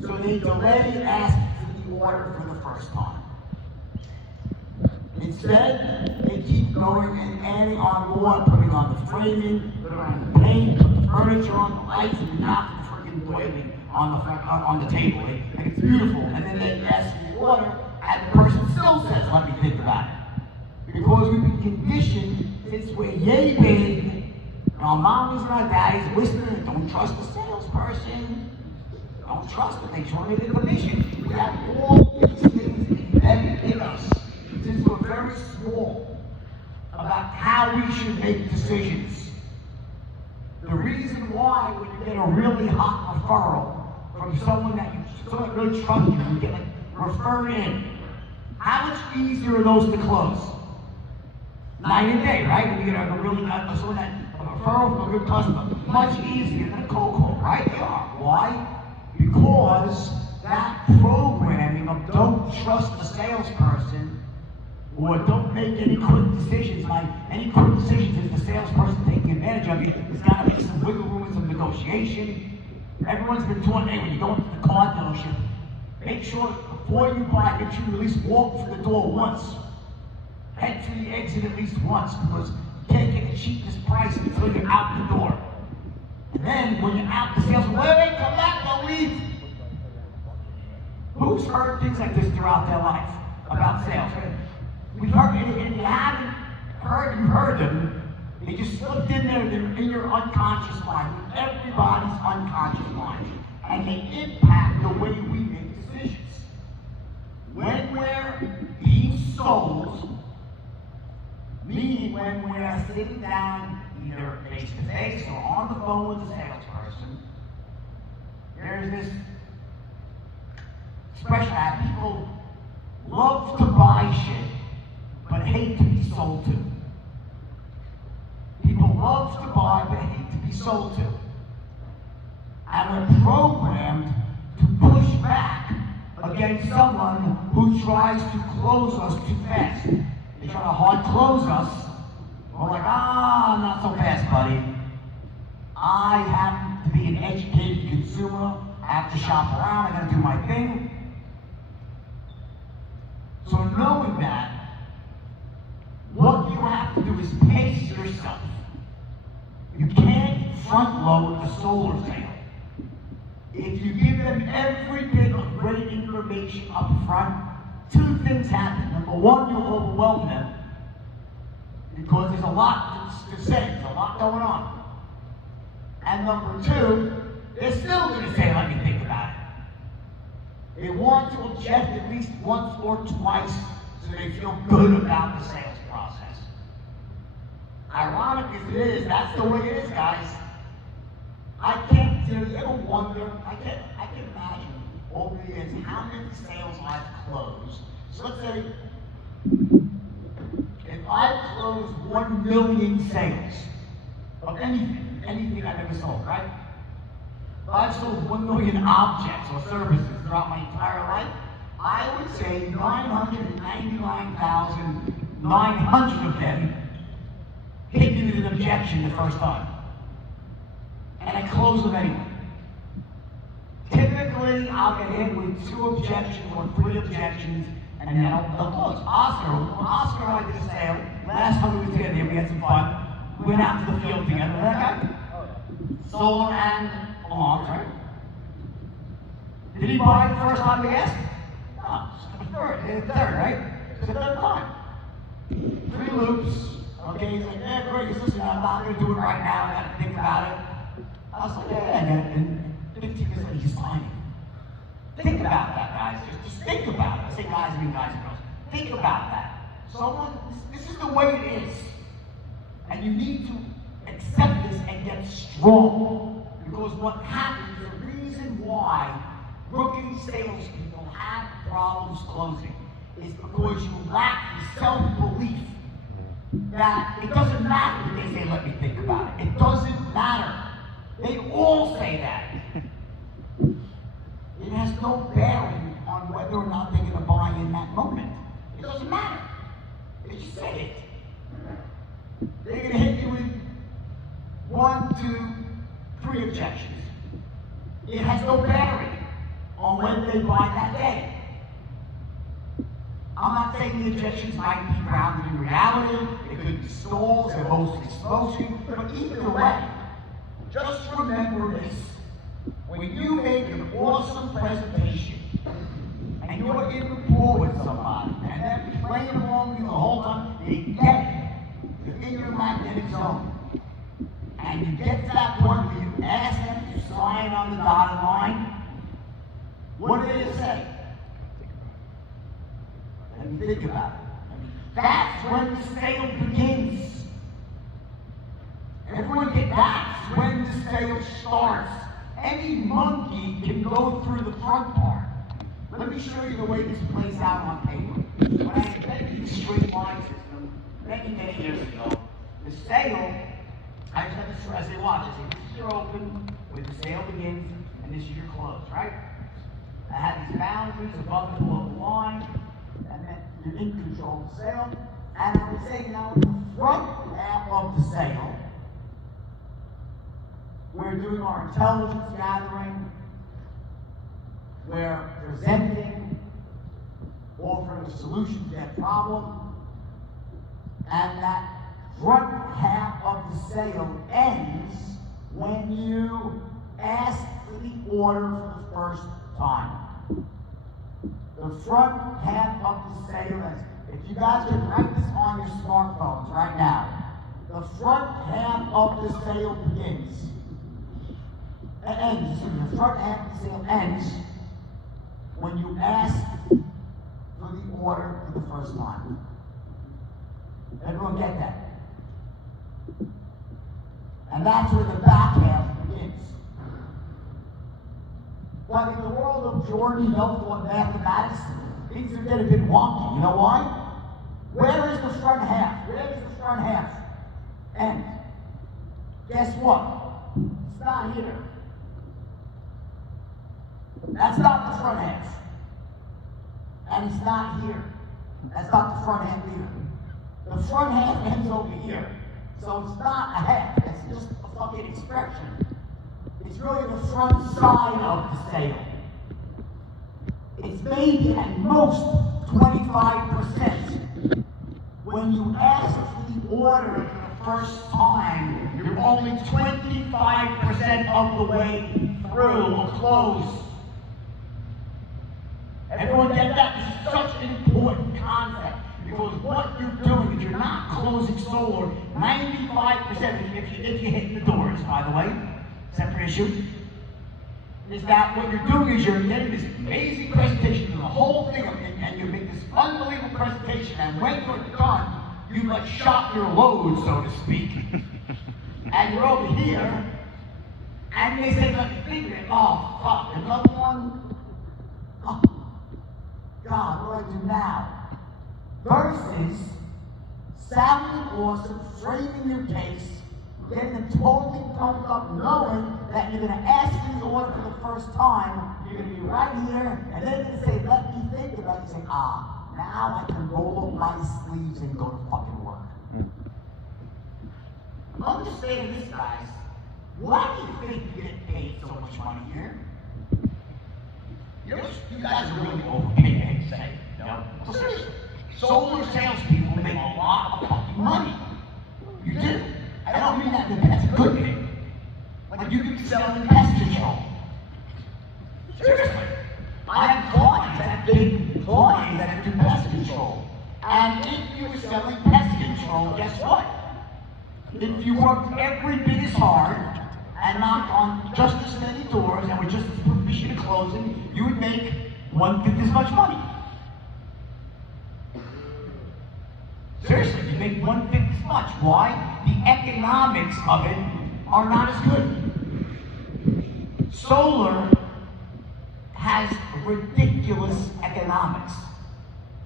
So they delay asking for the order for the first time. Instead, they keep going and adding on more, putting on the framing, putting on the paint, put the furniture on, the lights, and knock the freaking doily on the table. Like it's beautiful. And then they ask for the order, and the person still says, let me think about it. Because we've been conditioned since we're yay big, and our moms and our daddies whispering, don't trust the salesperson. Don't trust them, they show me the commission. We have all these things embedded in us since we're very small about how we should make decisions. The reason why when you get a really hot referral from someone that really trusts you, you get like referred in, how much easier are those to close? Night and day, right? When you get a really someone that a referral from a good customer, much easier than a cold call, right? They are. Why? Because that programming of don't trust the salesperson or don't make any quick decisions, like any quick decisions is the salesperson taking advantage of you, there's got to be some wiggle room and some negotiation. Everyone's been taught, hey, when you go into the car dealership, make sure before you buy, make sure you at least walk through the door once. Head through the exit at least once, because you can't get the cheapest price until you're out the door. And then when you're out, the salesman, wait, come back, don't leave. Who's heard things like this throughout their life about sales? We've heard, and if you haven't heard, you've heard them. They just slipped in there, they're in your unconscious mind, in everybody's unconscious mind. And they impact the way we make decisions. When we're being sold, meaning when we're sitting down either face to face or on the phone with a salesperson, there's this expression that people love to buy shit, but hate to be sold to. People love to buy, but hate to be sold to. And we're programmed to push back against someone who tries to close us too fast. They try to hard close us. We're like, not so fast, buddy. I happen to be an educated consumer. I have to shop around. I gotta do my thing. So knowing that, what you have to do is pace yourself. You can't front load a solar sale. If you give them every bit of great information up front, two things happen. Number one, you'll overwhelm them because there's a lot to say, there's a lot going on. And number two, they're still going to say, let me think about it. They want to object at least once or twice so they feel good about the sales process. Ironic as it is, that's the way it is, guys. I can't, you ever wonder, I can imagine over the years how many sales I've closed. So let's say, if I close 1 million sales of anything I've ever sold, right? If I've sold 1 million objects or services throughout my entire life, I would say 999,900 of them hit me with an objection the first time. And I close them anyway. Typically, I'll get hit with 2 objections or 3 objections, and then they'll close. Oscar and I did a sale. Last time we were together, we had some fun. We went out to the field together. Remember that guy? Solar and alarms, right? Did he buy the first time we asked? No, the third, right? It's the third time. 3 loops. Okay, he's like, yeah, great. Listen, I'm not going to do it right now. I got to think about it. I was like, yeah, and 15 minutes later, he's signing. Think about that, guys. Just think about it. I say guys, I mean guys and girls. Think about that. This is the way it is. And you need to accept this and get strong. Because what happens, the reason why rookie salespeople have problems closing is because you lack the self-belief that it doesn't matter if they say, let me think about it. It doesn't matter. They all say that. It has no bearing on whether or not they're going to buy in that moment. It doesn't matter. They just say it. They're going to hit you with 1, 2, 3 objections. It has no bearing on on when they buy that day. I'm not saying the objections might be grounded in reality, it could be stalls, they're mostly smoking, but either way, just remember this. When you make an awesome presentation, and you're in rapport with somebody, and they're playing along with you the whole time, they get it. You're in your magnetic zone. And you get to that point where you ask them to sign on the dotted line, what do they say? And think about it. That's when the sale begins. Everyone get that's when the sale starts. Any monkey can go through the front part. Let me show you the way this plays out on paper. When I invented the straight line system many years ago, the sale, I just have to, as they watch, I say, this is your open, where the sale begins, and this is your close, right? I have these boundaries above and below the line, and then you're in control of the sale. And I would say now, in the front half of the sale, we're doing our intelligence gathering, we're presenting, offering a solution to that problem, and that front half of the sale ends when you ask for the order for the first time. The front half of the sale ends. If you guys can write this on your smartphones right now, the front half of the sale begins. It ends. The front half of the sale ends when you ask for the order for the first time. Everyone get that? And that's where the back half begins. But in the world of Jordan, Belfort, mathematics, things are getting a bit wonky. You know why? Where is the front half? Where does the front half end? Guess what? It's not here. That's not the front half. And it's not here. That's not the front half either. The front half ends over here. So it's not a half. It's just a fucking expression. It's really the front side of the sale. It's maybe at most 25%. When you ask for the order for the first time, you're only 25% of the way through a close. Everyone get that? This is such an important concept. Because what you're doing is you're not closing solar 95% if you hit the doors, by the way. Separate issue. Is that what you're doing is you're getting this amazing presentation of the whole thing, and you make this unbelievable presentation, and when you're done, you like shot your load, so to speak. And you're over here, and they say, let me figure it. Oh, fuck, another one? Oh, God, what do I do now? Versus sounding awesome, framing your case, getting them totally pumped up, knowing that you're going to ask for the order for the first time, you're going to be right here, and they're going to say, let me think about it. You say, now I can roll up my sleeves and go to fucking work. Understand this, guys. Why do you think you get paid so much money here? You guys are really overpaid, I hate to say. No. Seriously. Solar salespeople make a lot of fucking money. You do. I don't mean that that's a good thing. Like you could be selling pest control. Seriously. I have clients that have big clients that do pest control. And if you were selling pest control, guess what? If you worked every bit as hard and knocked on just as many doors and were just as proficient at closing, you would make 1/5 as much money. Seriously, you make 1/5 as much. Why? The economics of it are not as good. Solar has ridiculous economics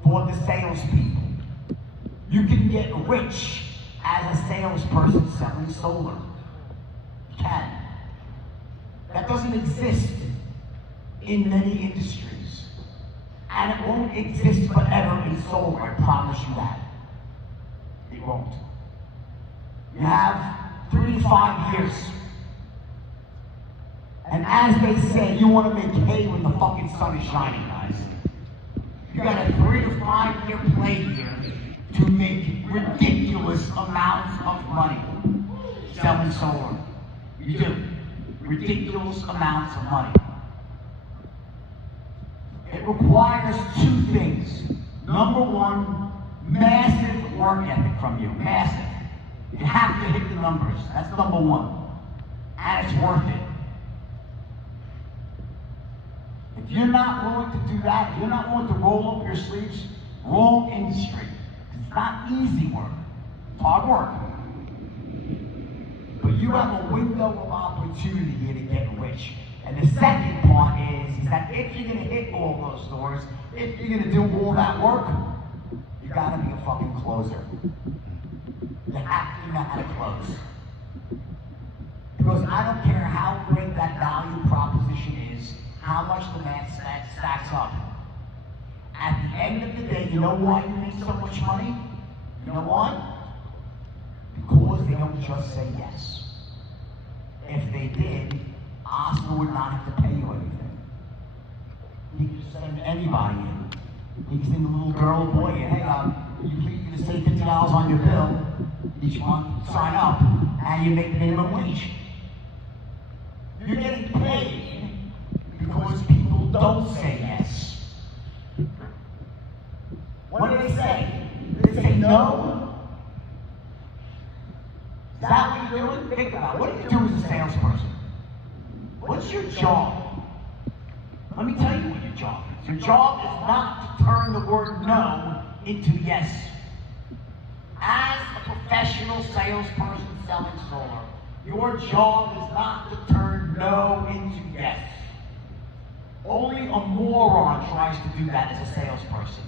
for the salespeople. You can get rich as a salesperson selling solar. You can. That doesn't exist in many industries. And it won't exist forever in solar, I promise you that. It won't. You have 3 to 5 years. And as they say, you want to make hay when the fucking sun is shining, guys. You got a 3 to 5 year play here to make ridiculous amounts of money selling solar. You do. Ridiculous amounts of money. It requires 2 things. Number 1, massive work ethic from you. Massive. You have to hit the numbers. That's number 1. And it's worth it. If you're not willing to do that, if you're not willing to roll up your sleeves, wrong industry. It's not easy work. It's hard work. But you have a window of opportunity here to get rich. And the second part is that if you're going to hit all those doors, if you're going to do all that work, you got to be a fucking closer. You have to know how to close. Because I don't care how great that value proposition is, how much the math stacks up. At the end of the day, you know why you make so much money? You know why? Because they don't just say yes. If they did, Oscar would not have to pay you anything. He could just send anybody in. He could send a little girl or boy in. Hey, you just say $50 on your bill each month, sign up, and you make the minimum wage. You're getting paid because people don't say yes. What do they say? Do they say no? Is that what you're doing? Think about it. What do you do as a salesperson? What's your job? Let me tell you what your job is. Your job is not to turn the word no into yes. As a professional salesperson selling solar, your job is not to turn no into yes. Only a moron tries to do that as a salesperson.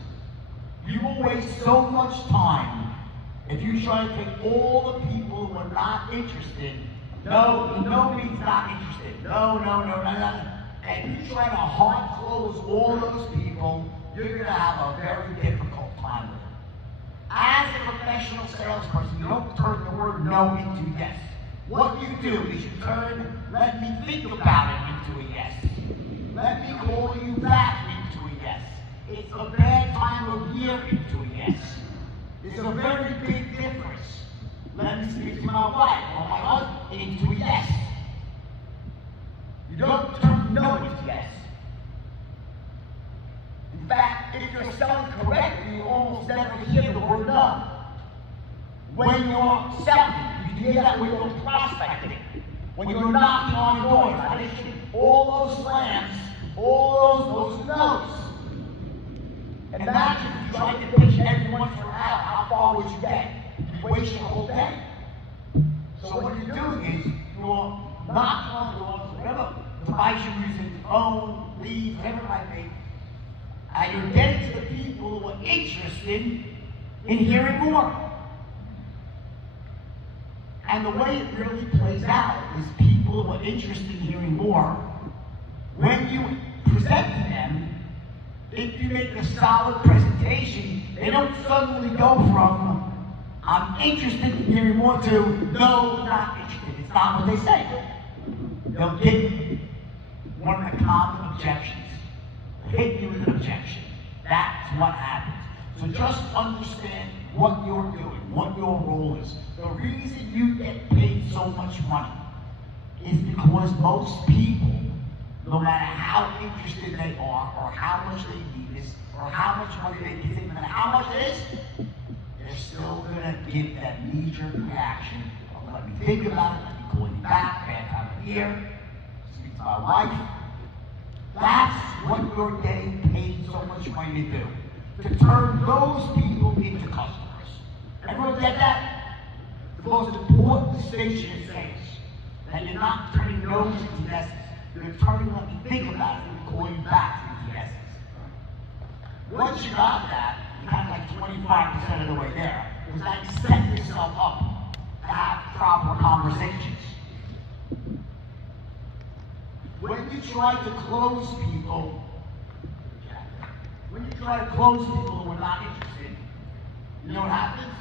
You will waste so much time if you try to take all the people who are not interested. No means not interested. No. And you try to hard close all those people, you're going to have a very difficult time with them. As a professional salesperson, you don't turn the word no into yes. What you do is you turn, let me think about it into a yes. Let me call you back into a yes. It's a bad time of year into a yes. It's a very big difference. Let me speak to my wife or my husband into a yes. You don't turn no into yes. In fact, if you're selling correctly, you almost never hear the word no. When you're selling, you hear that when you're prospecting, when you're knocking on doors, all those slams, all those no's. Imagine if you tried to pitch everyone for an hour, how far would you get? You'd waste your whole day. So what you're doing is you're knocking on doors, whatever device you're using, phone, leads, whatever it might be, and you're getting to the people who are interested in hearing more. And the way it really plays out is people who are interested in hearing more, when you present to them, if you make a solid presentation, they don't suddenly go from, I'm interested in hearing more to, no, not interested. It's not what they say. They'll give one of the common objections. Hit you with an objection. That's what happens. So just understand what you're doing, what your role is. The reason you get paid so much money is because most people, no matter how interested they are, or how much they need this, or how much money they give, no matter how much it is, they're still going to give that knee-jerk reaction of let me think about it, let me call you back, bad time of year, speak to my wife. That's what you're getting paid so much money to do. To turn those people into customers. Everyone get that? The most important distinction is this, that you're not turning no's into yeses. You're turning let me think about it and call you back into yeses. Once you got that, you're kind of like 25% of the way there. Because now you set yourself up to have proper conversations. When you try to close people, who are not interested, you know what happens?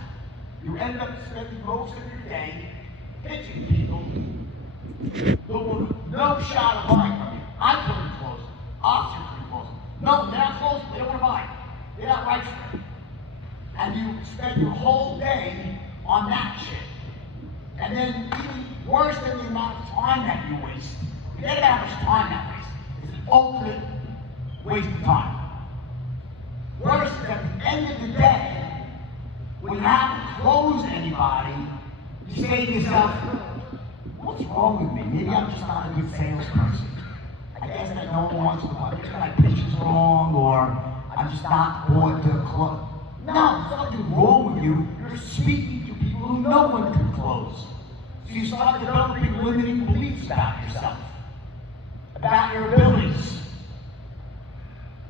You end up spending most of your day pitching people No shot of buying from you. I couldn't close them. Officer couldn't close them. No, they're not close. They don't want to buy it. They're not right for it. And you spend your whole day on that shit. And then even worse than the amount of time that you waste, forget about how much time that wastes. It's an ultimate waste of time. Worse is at the end of the day, when you have to close anybody, you say to yourself, what's wrong with me? Maybe I'm just not a good salesperson. I guess that no one wants to buy. Maybe my pitch is wrong, or I'm just not going to close. No, there's nothing wrong with you. You're speaking to people who no one can close. So you start developing limiting beliefs about yourself, about your abilities.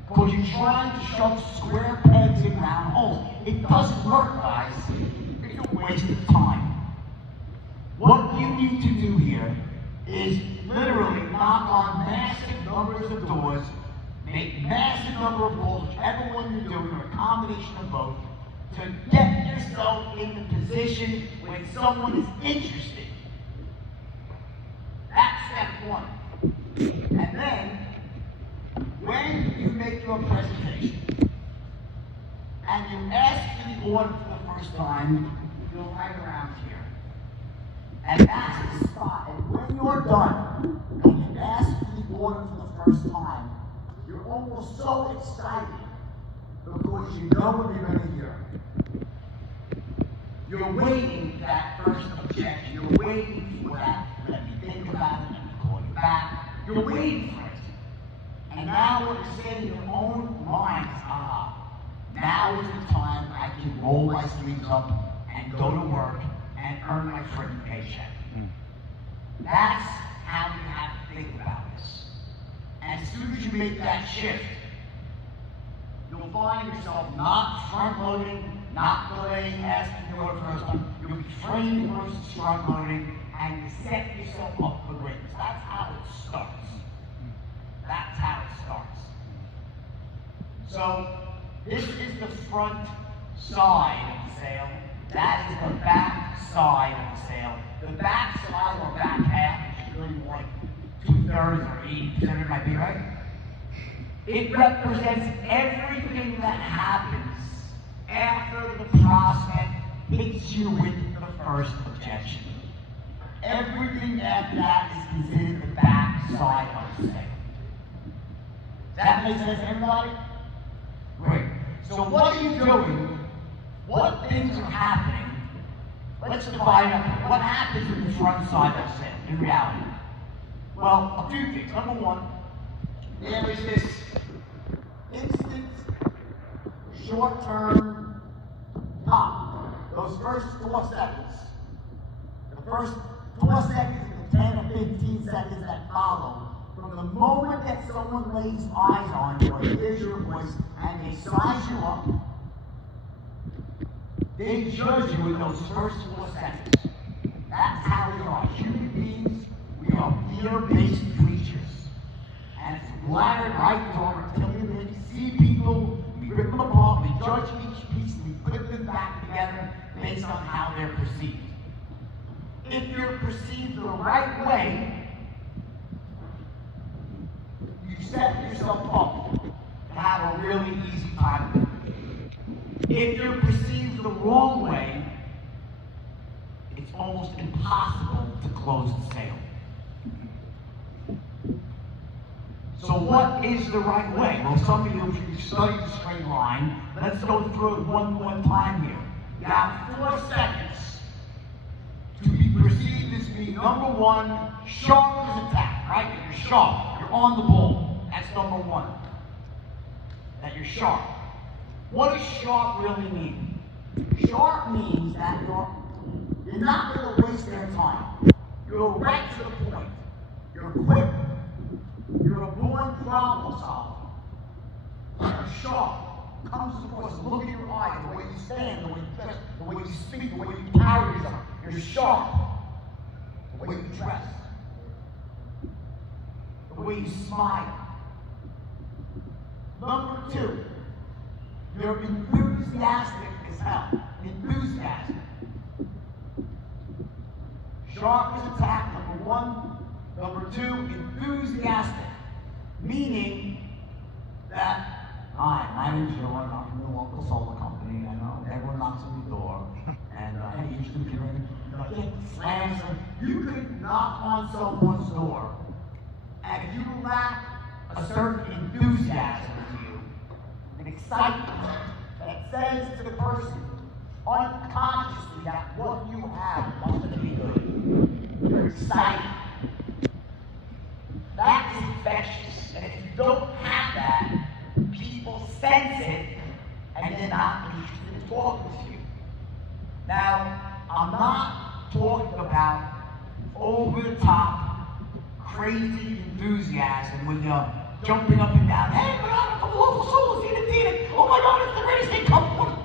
Because you're trying to shove square pegs in round holes. It doesn't work, guys. It's a waste of time. What you need to do here is literally knock on massive numbers of doors, make massive number of calls, whichever one you're doing, or a combination of both, to get yourself in the position when someone is interested. That's step one. And then, when you make your presentation, and you ask for the order for the first time, you'll right around here. And that's the spot. And when you're done, and you ask for the order for the first time, you're almost so excited because you know what you're going to hear. You're waiting for that first objection. You're waiting for that. Let me think about it. Let me call you back. You're waiting for it. And now what you're saying in your own mind is, now is the time I can roll my sleeves up and go to work and earn my freaking paycheck. That's how you have to think about this. And as soon as you make that shift, you'll find yourself not front-loading, not delaying, asking the order first time. You'll be framing versus front-loading, and you set yourself up for greatness. That's how it starts. That's how it starts. So, this is the front side of the sale. That is the back side of the sale. The back side or back half, which is really more like 2/3 or 80% it might be, right? It represents everything that happens after the prospect hits you with the first objection. Everything after that is considered the back side of the sale. Does that make sense to everybody? Great. So what are you doing? What things are happening? Let's divide up what happens in the front side of the sale in reality. Well, a few things. Number one, there is this instant, short-term pop. Those first 4 seconds. The first 4 seconds and the 10 or 15 seconds that follow. From the moment that someone lays eyes on you or hears your voice and they size you up, they judge you in those first 4 seconds. That's how we are. Human beings, we are fear-based creatures. And it's wired right to our reptilian. When we see people, we rip them apart, we judge each piece, and we put them back together based on how they're perceived. If you're perceived the right way, you set yourself up to have a really easy time. If you're perceived the wrong way, it's almost impossible to close the sale. So what is the right way? Well, some of you studied the straight line. Let's go through it one more time here. You have 4 seconds to be perceived as being, number one, sharp as attack, right? You're sharp. You're on the ball. That's number one. That you're sharp. What does sharp really mean? Sharp means that you're not going to waste their time. You're right to the point. You're quick. You're a born problem solver. You're sharp. Comes across the look in your eye, the way you stand, the way you dress, the way you speak, the way you carry yourself. You're sharp. The way you dress. The way you smile. Number 2, you're enthusiastic as hell. Enthusiastic. Sharp as attack, number one. Number two, enthusiastic. Meaning that, hi, my name's Joe, I'm from the local solar company. I know everyone knocks on the door. And hey, you should get in. It slams them. You could knock on someone's door, and if you lack a certain enthusiasm in you, an excitement that says to the person unconsciously that what you have must be good. You're excited. That is infectious. And if you don't have that, people sense it and they're not interested in talking to you. Now, I'm not talking about over-the-top, crazy enthusiasm when you're jumping up and down. Hey, we're on a couple local souls, oh my God, it's the greatest thing, come on.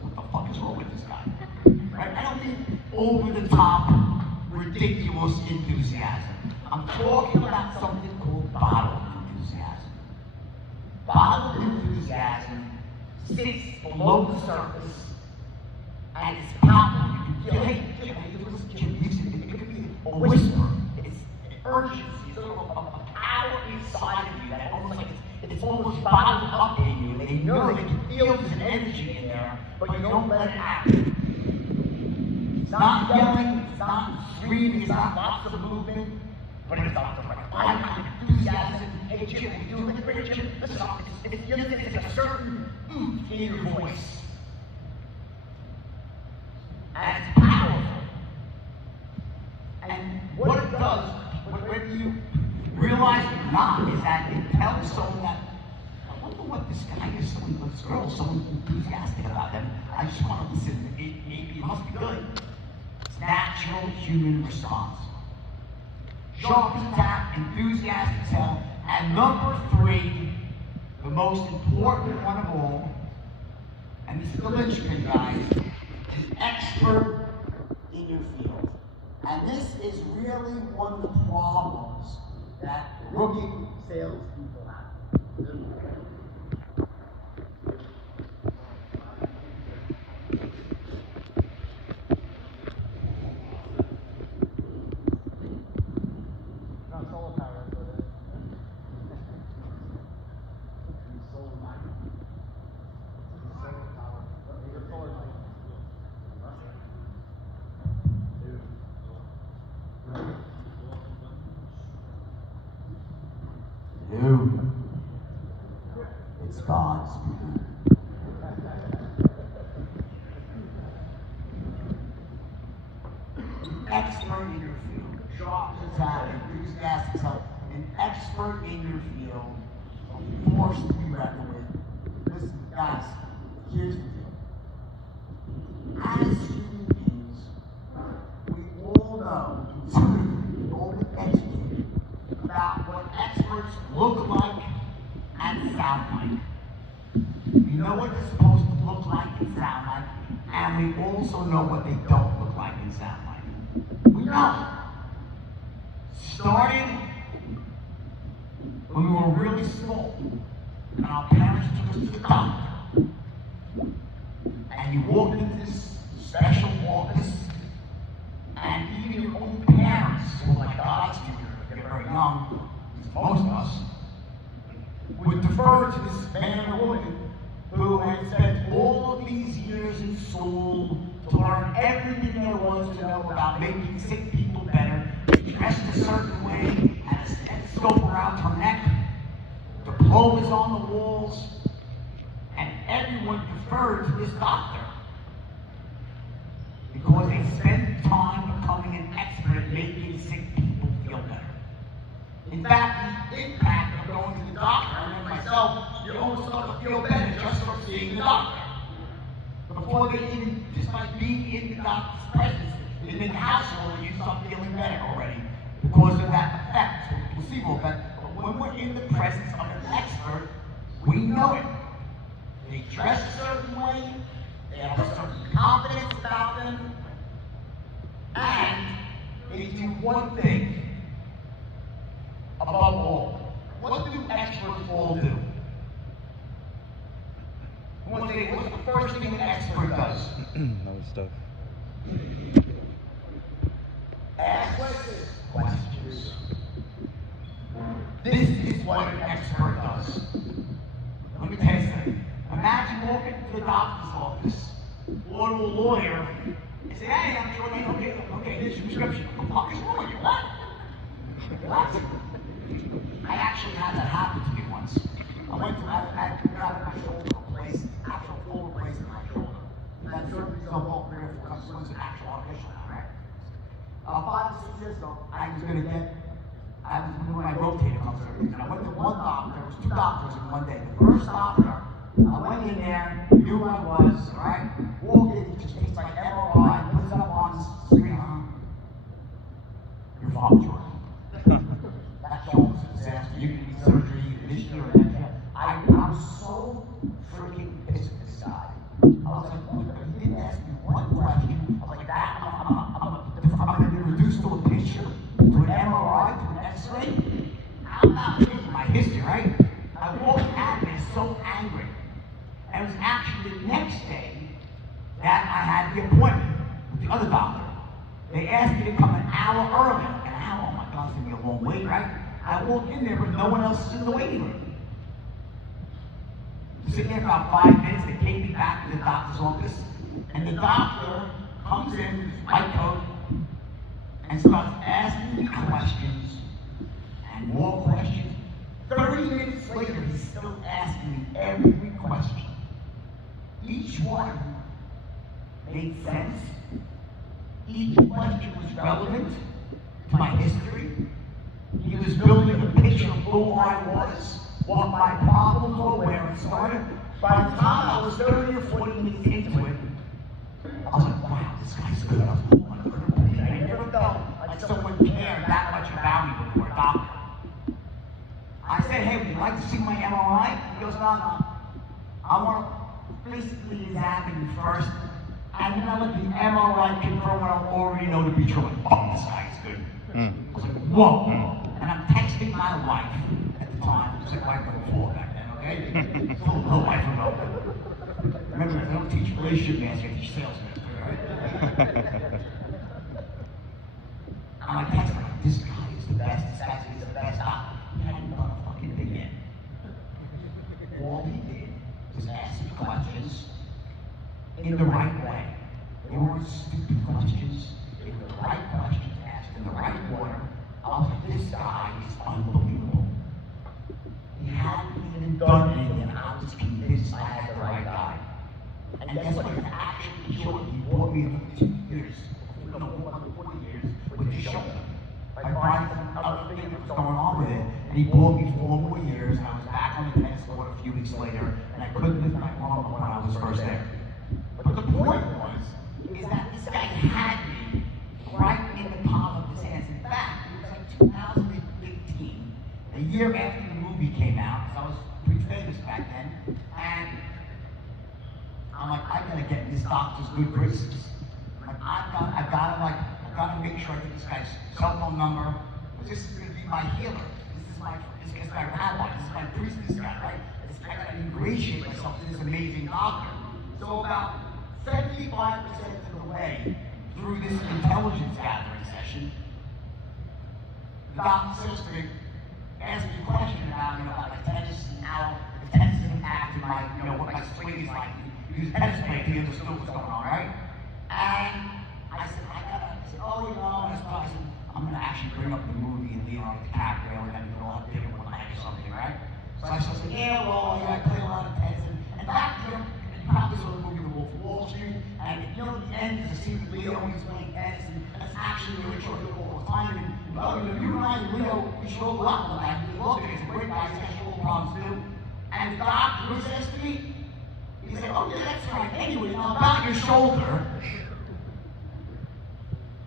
What the fuck is wrong with this guy? Right? I don't mean over-the-top, ridiculous enthusiasm. I'm talking about something called bottled enthusiasm. Bottled enthusiasm sits below the surface and it's palpable. You can feel, hey, it could be a whisper. It's an urgency, it's a power inside of you that almost like it's almost bottled up in you. And you know that you feel there's an energy in there, but you don't let it out. It's not yelling, it's not screaming, it's not lots of movement, but it's not the right kind of enthusiasm. Hey Jim, are you doing the great Jim? Listen, it's a certain oomph in your voice. And it's powerful. And what it does, when you realize it not, is that it tells someone that, I wonder what this guy is, this girl is so enthusiastic about them. I just want to listen. It must be good. It's natural human response. Sharp as a tack, enthusiastic as hell. And number three, the most important one of all, and this is the linchpin, guys, is expert in your field. And this is really one of the problems that rookie salespeople have. It's God's speaking. Expert in your field. Sharp as that, enthusiastic self. An expert in your field. A force to be reckoned with. Listen, guys, here's the deal. As human beings, we all know, intuitively, all been educated about what experts look like and sound like. We know what they're supposed to look like and sound like, and we also know what they don't look like and sound like. We know. Started when we were really small, and our parents took us to the doctor. And you walked into this special office, and even your own parents were like, God, you're very young, most of us, would defer to this man or woman who had spent all of these years in school to learn everything there was to know about making sick people better, dressed a certain way, had a stethoscope around her neck, diplomas on the walls, and everyone deferred to this doctor because they spent time becoming an expert at making sick people feel better. In fact, the impact of going to the doctor, I know myself, you almost start to feel better just from seeing the doctor. Before they even, just by being in the doctor's presence, in the household, you start feeling better already because of that effect, the placebo effect. But when we're in the presence of an expert, we know it. They dress a certain way, they have a certain confidence about them, and they do one thing above all. What do experts all do? What's the first thing an expert does? Know stuff. Ask questions. This is what an expert does. Let me tell you something. Imagine walking to the doctor's office or to a lawyer and say, hey, I'm Jordan, okay, here's your prescription. What the fuck is wrong with you? What? What? I actually had that happen to me once. I went to, I had my shoulder replaced, actual full replacement of my shoulder. That surgery is a whole career for customers and actual artificial now, right? 5 to 6 years ago, I was doing my rotator cuff surgery. And I went to one doctor, there was 2 doctors in one day. The first doctor, I went in there, knew who I was, right? Walked in, he just takes my MRI, puts it up on the screen. Your father's right. That shoulder's a disaster. You can need surgery this year or next year. I'm so freaking pissed at this guy. I was like, look, he didn't ask me one question. I was like, that, I'm going to be reduced to a picture, to an MRI, to an X-ray. I'm not reading my history, right? I walked out of there so angry. And it was actually the next day that I had the appointment with the other doctor. They asked me to come an hour early. An hour, oh my God, it's going to be a long wait, right? I walked in there, but no one else is in the waiting room. Sitting there for about 5 minutes, they take me back to the doctor's office, and the doctor comes in with his white coat and starts asking me questions and more questions. 30 minutes later, he's still asking me every question. Each one made sense. Each question was relevant to my history. He was building a picture of who I was, what my problems were, where it started. By the time I was 30 or 40 minutes into it, I was like, wow, this guy's good. I never felt like someone cared that much about me before a doctor. I said, hey, would you like to see my MRI? He goes, no. I want to physically examine you first, and then I let the MRI confirm what I already know to be true. Oh, this guy's good. I was like, whoa. And I'm texting my wife at the time. It was like wife number 4 back then, okay? Still no wife ago. Remember, they don't teach relationship management, they teach sales management, right? I'm like, texting her, this guy is the best, this guy is the best doctor. He hadn't done a fucking thing yet. All he did was ask me questions in the right way. They weren't stupid questions. They were the right questions asked in the right order. I was like, this guy is unbelievable. He hadn't even done anything, and I was convinced I had the right guy. And guess what? He actually showed me. He bought me for 2 years, no, 4 years, with his shoulder. I find some other thing that was going on with it, and he bought me 4 more years. I was back on the tennis court a few weeks later, and I couldn't lift my arm when I was first there. But the point was, is that this guy had me right in the palm of his hands. In fact, it was like 2015, a year after the movie came out, because I was pretty famous back then, and I'm like, I gotta get this doctor's good graces. Like, I gotta make sure I get this guy's cell phone number, because this is gonna be my healer. This is my rabbi, this is my priest, this guy, right? I gotta ingratiate myself to this amazing doctor. So about 75% of the way through this intelligence gathering session, the doctor says to me, asks me a question about, about my tennis and how the tennis impacted my, what my swing is like. He was a tennis player, he understood what's going on, right? And I said, I'm gonna actually bring up the movie and Leonardo DiCaprio, and then we can all have dinner one night or something, right? So I said, I play a lot of tennis, and back then, you probably saw the movie The Wolf of Wall Street, and at the end, there's a scene with Leo when he's playing tennis, and that's actually really short all the time. And you and I and Leo, we should all go out one night. We love it. He's a great guy. He's got shoulder problems too. And the doctor says to me, he said, oh yeah, that's right. Anyway, now about your shoulder.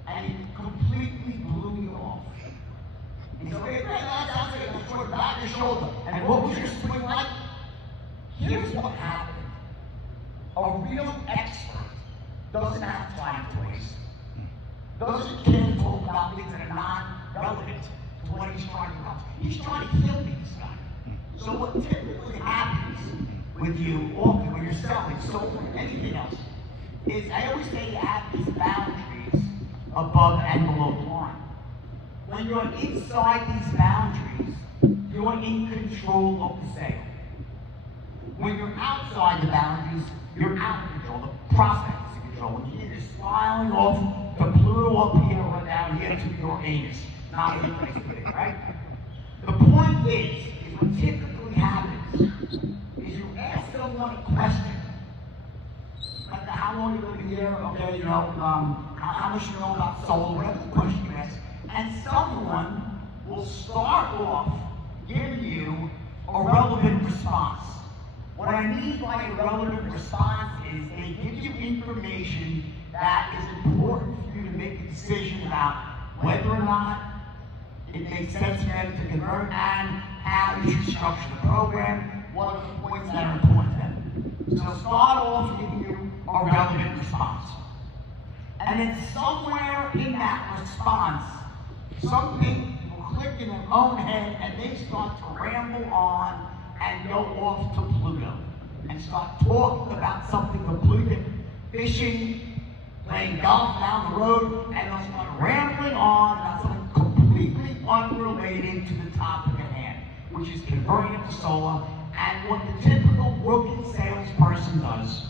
And he completely blew me off. And he said, okay, that's it. That's right, about your shoulder. And what was your swing like? Here's what happened. A real expert doesn't have time to waste. Doesn't care to talk about things that are not relevant to what he's trying to do. He's trying to kill me, this guy. So what typically happens with you, often when you're selling, sold, anything else, is I always say you have these boundaries above and below the line. when you're inside these boundaries, you're in control of the sale. When you're outside the boundaries, you're out of control. The prospect is in control. When you're either smiling off the Pluto up here or down here to your anus, not a good place to be, right? The point is what typically happens is you ask someone a question, like how long you live here, okay, you know, how much you know about solar, whatever the question you ask, and someone will start off giving you a relevant response. What I mean by a relevant response is they give you information that is important for you to make a decision about whether or not it makes sense for them to convert and how you should structure the program, what are the points that are important to them. So start off giving you a relevant response. And then somewhere in that response, something will click in their own head and they start to ramble on and go off to Pluto and start talking about something completely different, fishing, playing golf down the road, and they'll start rambling on about something completely unrelated to the topic at hand, which is converting it to solar. And what the typical rookie salesperson does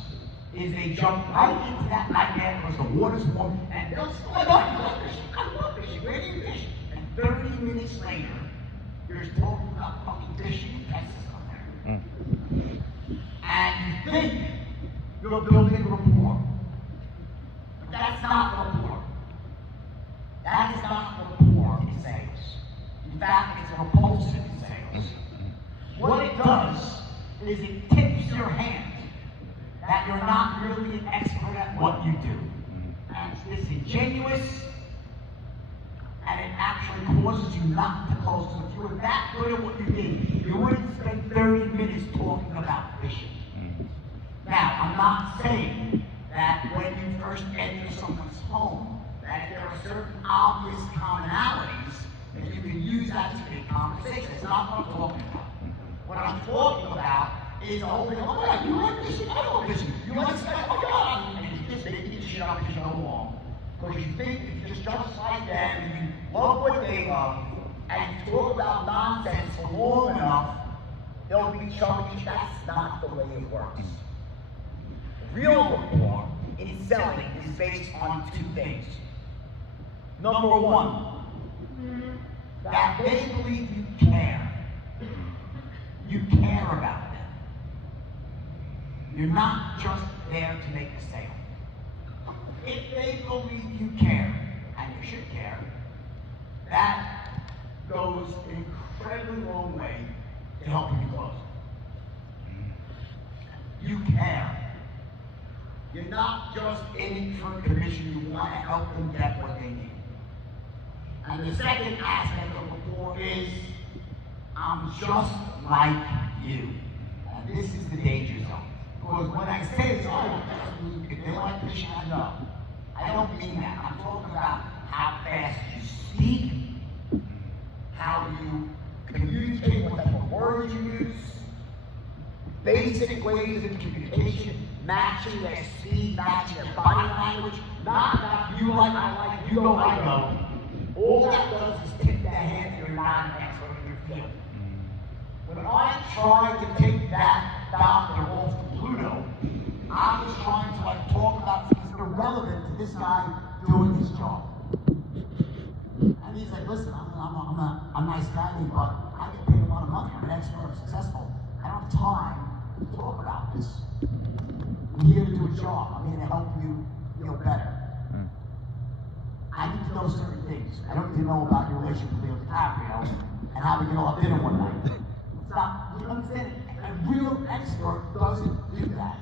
is they jump right into that nightmare because the water's warm, and they'll say, oh my God, you love fishing, I love fishing, where do you fish? And 30 minutes later, you're talking about fucking fishing in Texas up there. And you think you're building rapport. But that's not rapport. That is not rapport in sales. In fact, it's repulsive in sales. What it does is it tips your hand that you're not really an expert at what you do. And it's disingenuous, and it actually causes you not to close. So if you were that good at what you did, you wouldn't spend 30 minutes talking about fishing. Now, I'm not saying that when you first enter someone's home, that if there are certain obvious commonalities, that you can use that to make conversation. It's not what I'm talking about. What I'm talking about is the whole thing, oh my God, you like fishing? I love fishing. You like fishing? Oh my God! And you just make this shit up as you go along. Because you think if you're just like them, and you love what they love, and you talk about nonsense for long enough, they'll be charged. That's not the way it works. Real rapport in selling is based on two things. Number one, that they believe you care. You care about them. You're not just there to make a sale. If they believe you care, and you should care, that goes an incredibly long way to helping you close. You care. You're not just in it for commission, you want to help them get what they need. And the second aspect of rapport is, I'm just like you. And this is the danger zone. Because when I say this, if they like fishing, I know. I don't mean that. I'm talking about how fast you speak, how you communicate, what type of words you use, basic ways of communication, matching their speed, matching their body language, not that you like, I like, you go, I go. All that does is tip their hand if you're not an expert in your field. When I tried to take that doctor off to Pluto, I was trying to talk about things that are relevant to this guy doing his job. And he's like, listen, I'm a nice guy, but I get paid a lot of money. I'm an expert, I'm successful. I don't have time to talk about this. I'm here to do a job. I'm here to help you feel better. I need to know certain things. I don't need to know about your relationship with Leo DiCaprio and how we get off dinner one night. It's not, you understand? A real expert doesn't do that.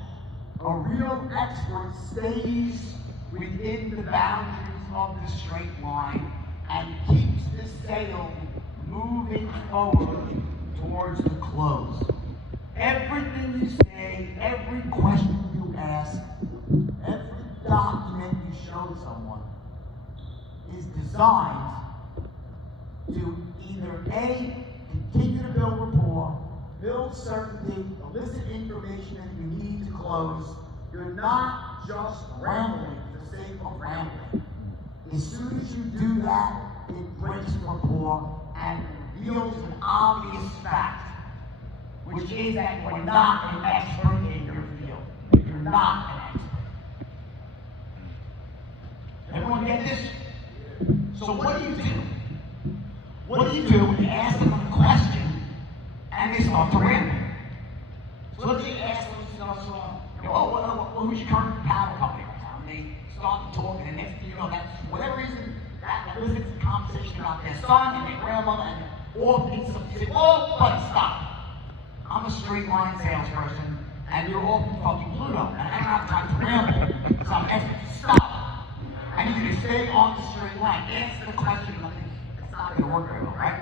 A real expert stays within the boundaries of the straight line and keeps the sale moving forward towards the close. Everything you say, every question you ask, every document you show someone is designed to either A, continue to build rapport, build certainty, elicit information that you need to close. You're not just rambling for the sake of rambling. As soon as you do that, it breaks rapport and reveals an obvious fact, which is that you're not an expert in your field. You're not an expert. Everyone get this? So what do you do? What do you do when you ask them a question and they start to ramble? So let's say you ask them, who's your current power company right now? And they start talking, and next thing you know, that's for whatever reason, that elicits a conversation about their son and their grandmother and all things. You say, whoa, buddy, stop. I'm a straight line salesperson, and you're all from fucking Pluto, and I don't have time to ramble, so I'm asking you to stop. I need you to stay on the straight line. Answer the question, and I think it's not going to work very well, right?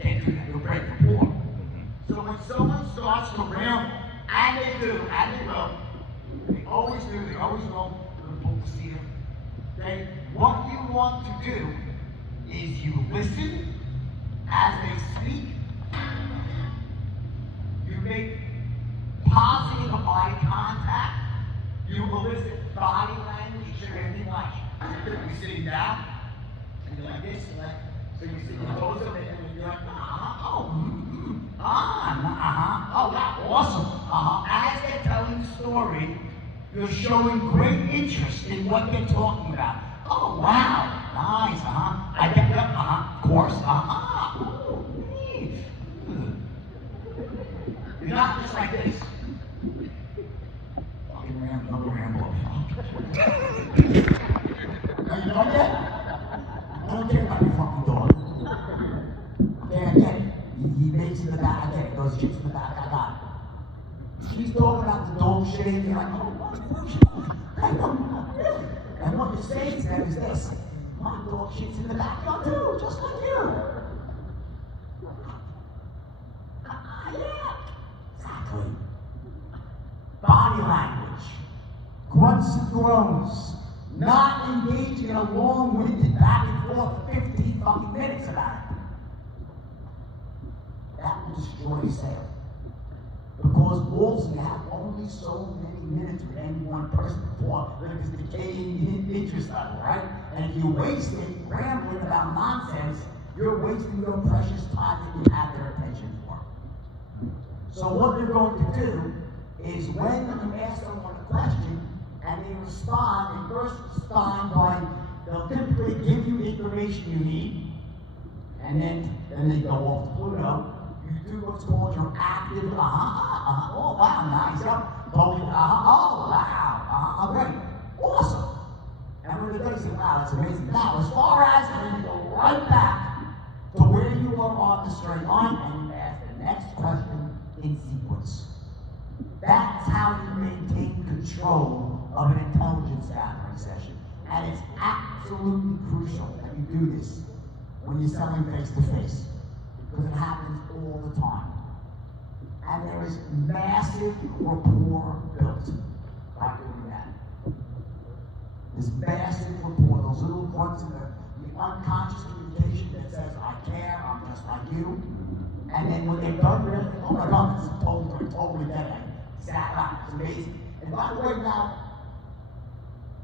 Can't do that. You'll break rapport. So when someone starts to ramble, and they do, and they will, they always do, they always will, see them. Then what you want to do is you listen as they speak. You make positive eye contact. You elicit body language. You should anything like you're sitting down, and you're like this, and like, so you see your toes up, and you're like, oh, that's awesome. As they're telling the story, you're showing great interest in what they're talking about. Oh, wow, nice, I get that, of course, oh, neat. You're not just like this. Fucking ramble, another ramble. You know that? I don't care about your fucking dog. Okay, I get it. He makes in the back, I get it. Those chicks in the back, I got it. She's talking about the dog shit, and you're like, oh, what? I don't know, really. And what you're saying to them is this: my dog shits in the backyard too, just like you. Yeah, exactly. Body language, grunts and groans, not engaging in a long-winded back and forth for 15 fucking minutes about it. That will destroy a sale. Because also you have only so many minutes with any one person before there's decaying interest level, right? And if you waste it rambling about nonsense, you're wasting your precious time that you have their attention for. So what they're going to do is when you ask someone a question and they respond, they first respond by, they'll typically give you information you need, and then they go off to Pluto. You do what's called your active, oh wow, nice, yep, totally, oh wow, great, awesome. And when they say, wow, that's amazing. Now, as far as, and you go right back to where you are on the straight line, and you ask the next question in sequence. That's how you maintain control of an intelligence gathering session. And it's absolutely crucial that you do this when you're selling face to face. Because it happens all the time. And there is massive rapport built by doing that. There's massive rapport, those little grunts in the unconscious communication that says, I care, I'm just like you. And then when they're done, really, oh my God, this is totally dead. It's amazing. And by the way, now,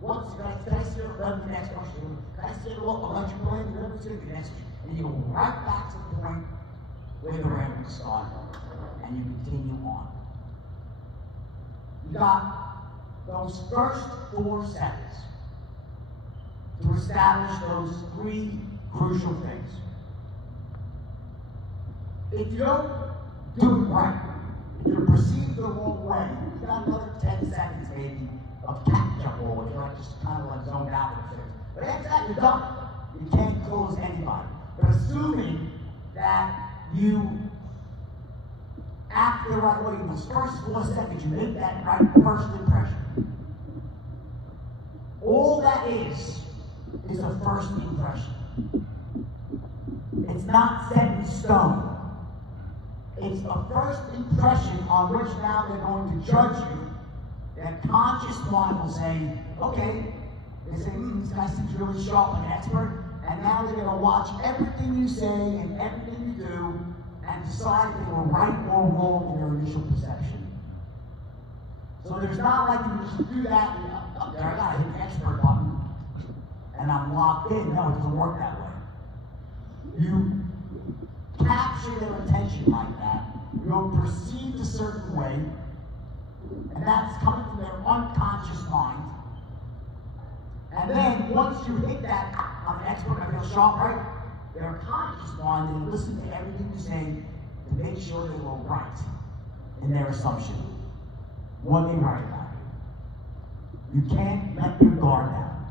once can I see the next question? Can I see the local electric plan? The next question. And you go right back to the point where the rambling started, and you continue on. You got those first 4 seconds to establish those 3 crucial things. If you don't do it right, if you're perceived the wrong way, you got another 10 seconds maybe of catch-up, or if you're like just kind of like zoned out with things. But after that, you're done. You can't close anybody. But assuming that you act the right way in those first 4 seconds, you make that right first impression. All that is a first impression. It's not set in stone. It's a first impression on which now they're going to judge you. Their conscious mind will say, okay, they say, this guy seems really sharp, like an expert. And now they're going to watch everything you say and everything you do and decide if they were right or wrong in their initial perception. So there's not like you just do that and, there, I got to hit the expert button and I'm locked in. No, it doesn't work that way. You capture their attention like that, you're perceived a certain way, and that's coming from their unconscious mind. And then once you hit that, I'm an expert, I feel sharp, right? Their conscious mind, they listen to everything you say to make sure they were right in their assumption. What they right about it. You can't let your guard down.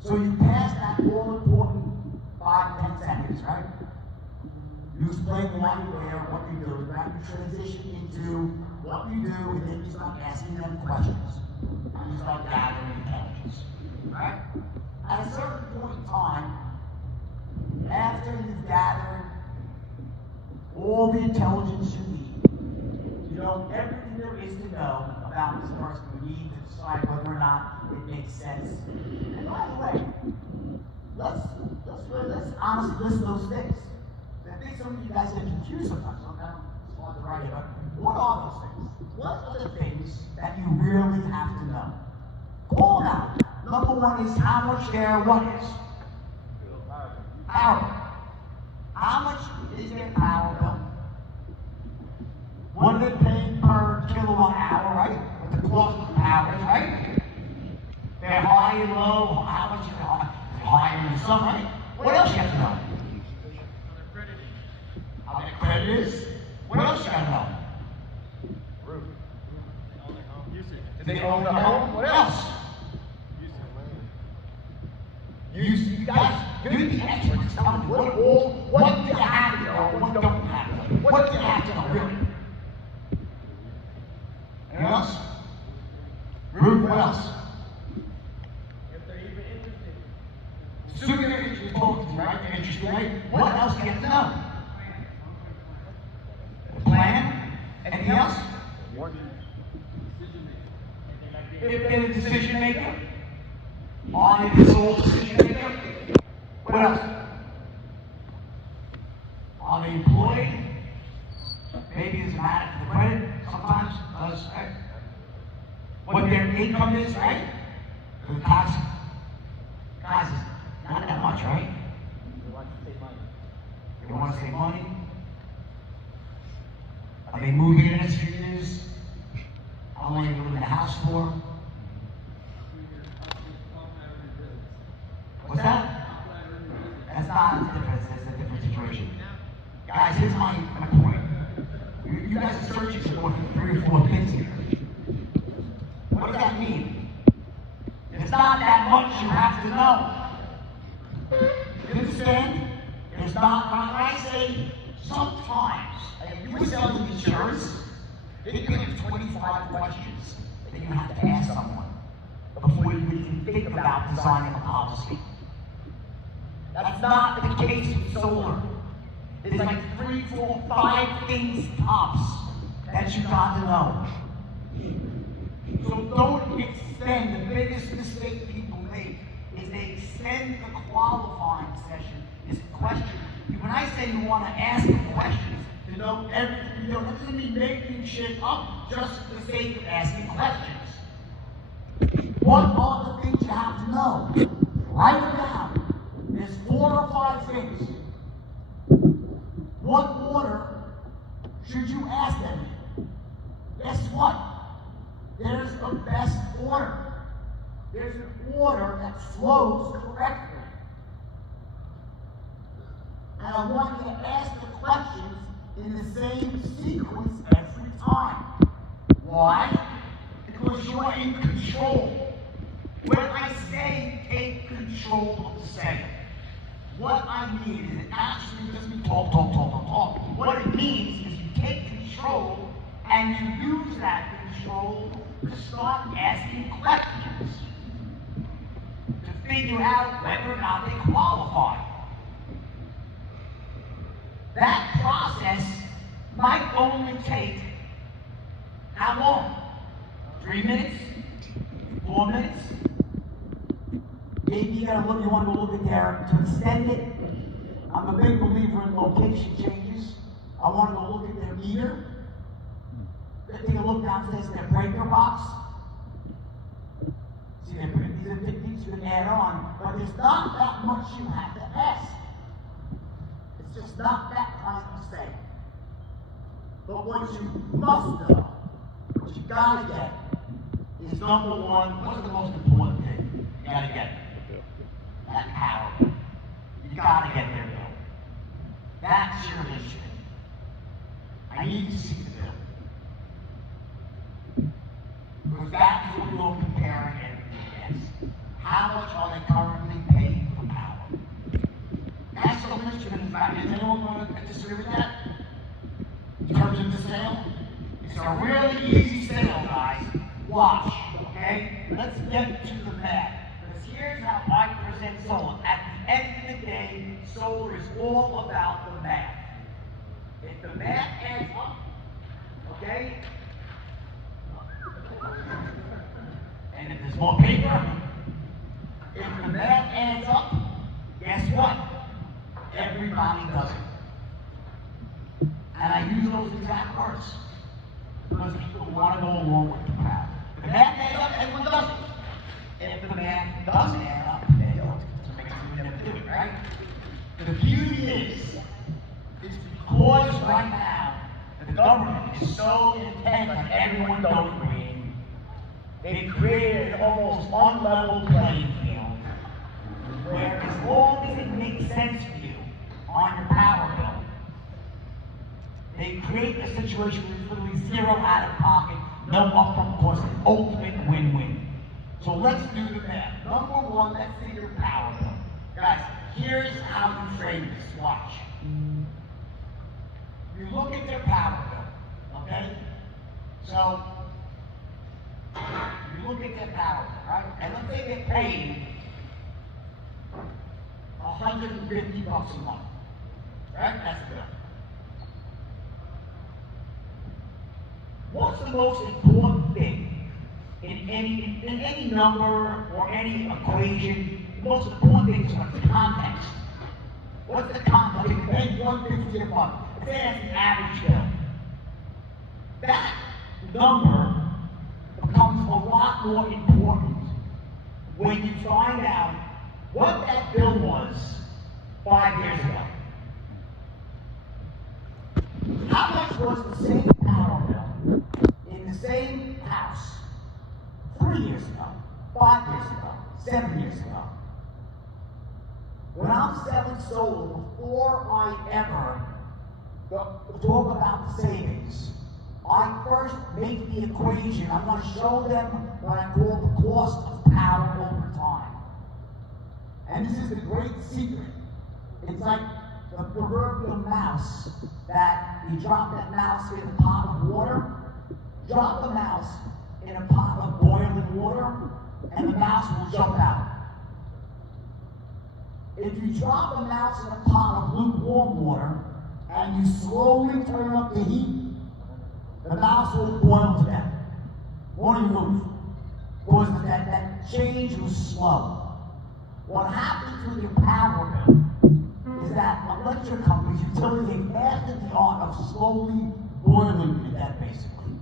So you pass that all-important 5-10 seconds, right? You explain why you're there, what you do, right? You transition into what you do, and then you start asking them questions. And you start gathering intelligence, right? At a certain point in time, after you've gathered all the intelligence you need, you know everything there is to know about this person. You need to decide whether or not it makes sense. And by the way, let's honestly list those things. I think some of you guys get confused sometimes. Sometimes it's hard to write about. What are those things? What are the things that you really have to know? Call them out. Number one is how much their what is? Power. How much is their power bill? What are they paying per kilowatt hour, right? What the cost of power is, right? They're high and low. How much is it high? Is it higher than some, right? What else you have to know? How their credit is? What else you got to know? Do they own the home? What else? You guys, you're the experts. Tell me what do you have to know, what don't you have to know? What do you have to know, really? Anything else? Ruth, what else? If they're even interested. Assuming they're interested in talking to you, right? They're interested, right? What else do you have to know? Plan? Anything else? If they're a decision maker? Are they the sole decision maker? What else? Are they employed? Maybe it's a matter for the credit, sometimes does, right? What their income is, right? For the tax. Guys, it's not that much, right? They want to save money. Are they moving in the next few years? How long are you living in the house for? What's that? That's not a difference, that's a different situation. Guys, here's my point. You guys are searching for more than 3 or 4 things here. What does that mean? It's not that much you have to know. You understand? There's not, when I say sometimes, if you were selling insurance, you could have 25 questions that you have to ask someone before you would even think about designing a policy. That's not the case with solar. There's like 3, 4, 5 things tops that you got to know. So don't extend. The biggest mistake people make is they extend the qualifying session. This question. When I say you want to ask questions to know everything you know, that doesn't mean making shit up just for the sake of asking questions. What are the things you have to know? Write them down. There's 4 or 5 things. What order should you ask them in? Guess what? There's a best order. There's an order that flows correctly. And I want you to ask the questions in the same sequence every time. Why? Because you're in control. When I say take control of the segment, what I mean is it actually doesn't mean talk. What it means is you take control and you use that control to start asking questions to figure out whether or not they qualify. That process might only take how long? 3 minutes? 4 minutes? Maybe you want to look at there to extend it. I'm a big believer in location changes. I want to look at their meter. Take a look downstairs at their breaker box. See, these are you can add on, but there's not that much you have to ask. It's just not that kind of thing. But what you must know, what you gotta get, is number one, what's the most important thing? You gotta get that power. You gotta get their bill. That's your mission. I need to see the bill. Because that's what we're comparing everything against. How much are they currently paying for power? National Instruments, is anyone going to disagree with that? In terms of the sale? It's a really easy sale, guys. Watch, okay? Let's get to the math. Because here's how I present solar. At the end of the day, solar is all about the math. If the math adds up, okay? And if there's more paper, if the math adds up, guess what? Everybody does it. And I use those exact words because people want to go along with the crowd. If the math adds up, everyone does it. If the math doesn't add up, they don't. It doesn't make sense for them to do it, right? The beauty is because right now the government is so intent on everyone going green, they created an almost unlevel playing field where as long as it makes sense for you on your power bill, they create a situation where it's literally zero out of pocket, no upfront cost, an ultimate win-win. So let's do the math. Number one, let's see your power bill. Guys, here's how you frame this. Watch. You look at their power bill, okay? So, you look at their power bill, right? And let's say they paid $150 a month, right? That's the bill. What's the most important thing in any number or any equation? The most important thing is what's the context. What's the context? If you pay $150 a month, say that's the average bill. That number becomes a lot more important when you find out what that bill was 5 years ago. How much was the same power bill in the same house 3 years ago, 5 years ago, 7 years ago? When I'm selling solar, before I ever talk about the savings, I first make the equation. I'm going to show them what I call the cost of power over time. And this is the great secret. It's like the proverbial mouse that you drop that mouse in a pot of water, drop the mouse in a pot of boiling water, and the mouse will jump out. If you drop a mouse in a pot of lukewarm water and you slowly turn up the heat, the mouse will boil to death. Won't even move. Because that change was slow. What happens with your power bill is that electric companies, utilities, they've mastered the art of slowly boiling to death, basically.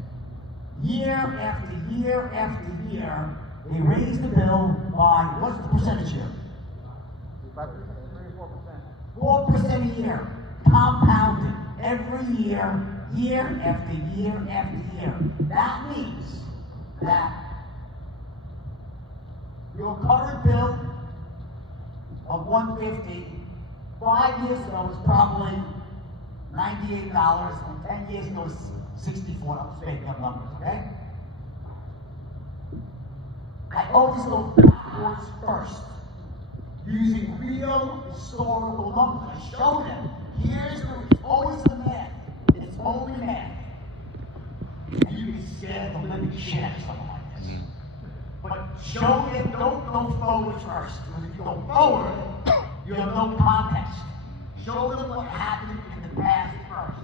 Year after year after year, they raise the bill by, what's the percentage here? 4% a year, compounded every year, year after year after year. That means that your current bill of $150, 5 years ago was probably $98, and 10 years ago was $64. I'm just making up numbers, okay? I always go backwards first, using real historical numbers. I show them, it's always the math. It's only math. And you can scare the living shit out of something like this. But show them, don't go forward first. Because if you go forward, you have no context. Show them what happened in the past first.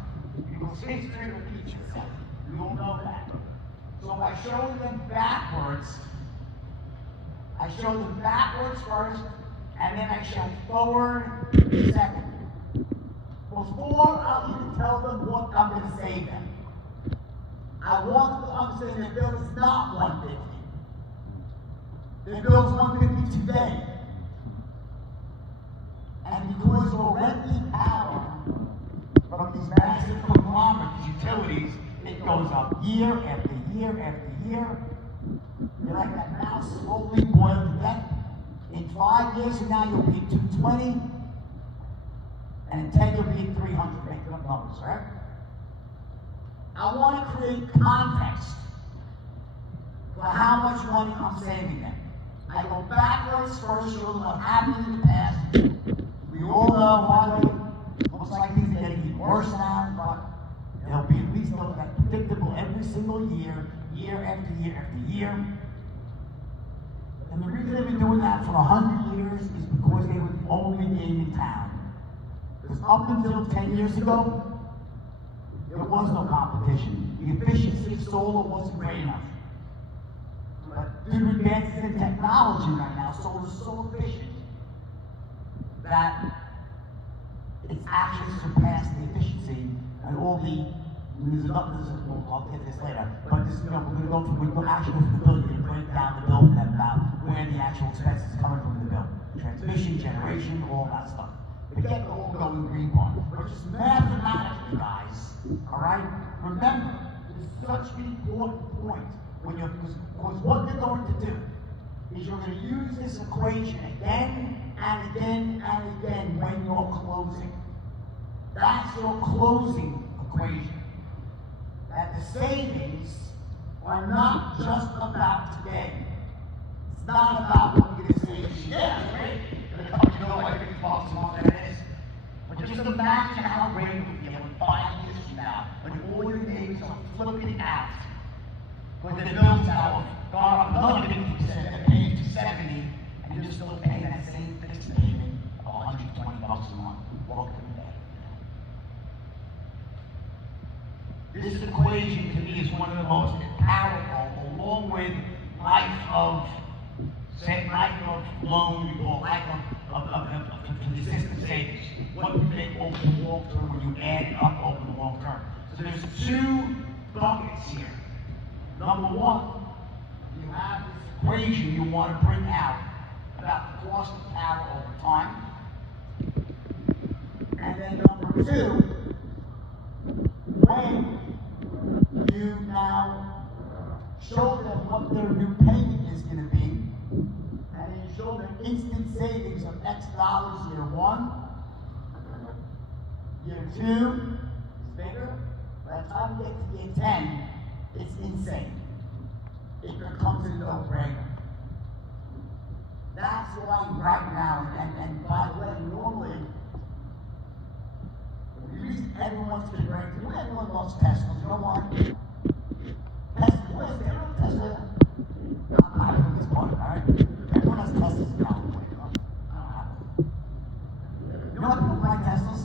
Because history repeats itself. You don't know that. So I show them backwards. I show them backwards first, and then I show forward second. Before I'll even tell them what I'm going to save them, I want them to understand that bill is not $150. Their bill's $152 today. And because you're renting power from these massive conglomerates, utilities, it goes up year after year after year. You're like that mouse slowly boiled to death. In 5 years from now, you'll be at 220, and in 10, you'll be at 300, making up numbers, right? I want to create context for how much money I'm saving them. I go backwards first, show them what happened in the past. We all know, by the way, looks like things are getting even worse now, but it'll be at least that predictable every single year, year after year after year. And the reason they've been doing that for 100 years is because they were the only game in town. Because up until 10 years ago, there was no competition. The efficiency of solar wasn't great enough. But due to advances in technology right now, solar is so efficient that it's actually surpassed the efficiency and all the, I'll get this later, but this, we're going to actually go through the bill, you're going to break down the bill for them about where the actual expenses are coming from the bill. Transmission, generation, all that stuff. Forget the whole going green part. But just mathematically, guys, all right? Remember, it's such an important point when you're, because what you're going to do is you're going to use this equation again and again and again when you're closing. That's your closing equation. That the savings are not just about today. It's not about what you're going to save. Yeah, right? You know, like $50 a month, that it is. But just imagine how great it would be in 5 years from now when all your neighbors are flipping out. Because their bills now have gone up another 50%, they're paying $270, and you're still paying that same fixed payment of $120 a month. Welcome to the day. This equation to me is one of the most powerful, along with life of loan, we call life of consistent savings. What you make over the long term when you add it up over the long term. So there's two buckets here. Number one, you have this equation you want to bring out about the cost of power over time. And then number two, when you now show them what their new payment is going to be, and then you show them instant savings of X dollars year one, year two is bigger. By the time you get to year 10, it's insane. It becomes a no-brainer. That's why right now, and by the way, normally, the reason everyone's been great, everyone loves Teslas, you know why? Tesla, where's everyone Tesla? I'm not doing this part, alright? Everyone has Teslas in California, I don't have them. You know what people like Teslas?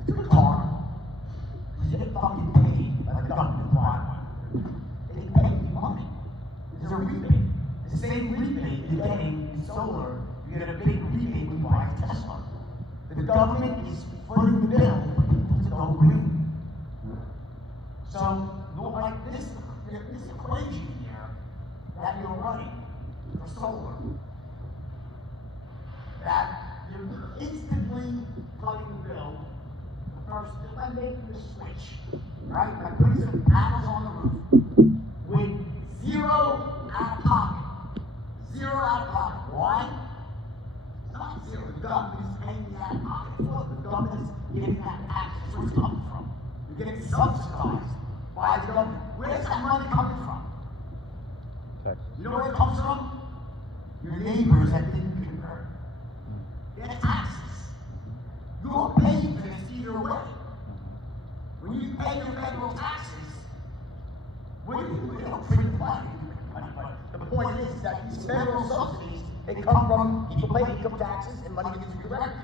It's a good car. You get fucking paid by the government to buy one. They pay you money. There's a rebate. The same rebate you're getting in solar, you get a big rebate when you buy a Tesla. The government is footing the bill for people to go green. So, like this equation here that you're running for solar, that you're instantly cutting the bill. First, just by making the switch, right? By putting some panels on the roof with zero out of pocket. Zero out of pocket. Why? It's not zero. The government is paying you out of pocket for it. The government is giving that tax. That's where it's coming from. You're getting subsidized by the government. Where's that money coming from? Texas. You know where it comes from? Your neighbors that didn't convert. Their taxes. You're paying for this either way. When you pay your federal taxes, what do you do? They don't print the money. But the point is that these federal subsidies, they come from people paying income taxes and money gets redirected.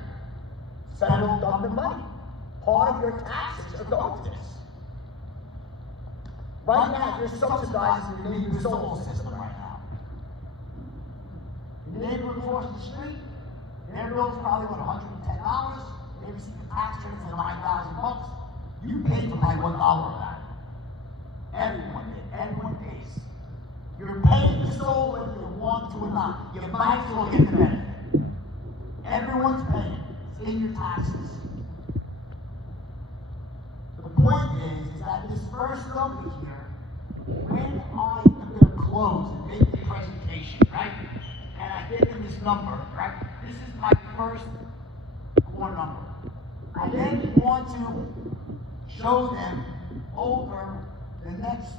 Federal government money. Part of your taxes are going to this. Right now, you're subsidizing your neighbor's solar system right now. Your neighbor across the street, their bill's probably $110. They receive a tax credit for $9,000. You paid for like $1 of that. Everyone did. Everyone pays. You're paying the soul whether you want to or not. You might as well get the benefit. Everyone's paying. It's in your taxes. The point is that this first company here, when I am going to close and make the presentation, right? And I give them this number, right? This is my first core number. I then want to show them over the next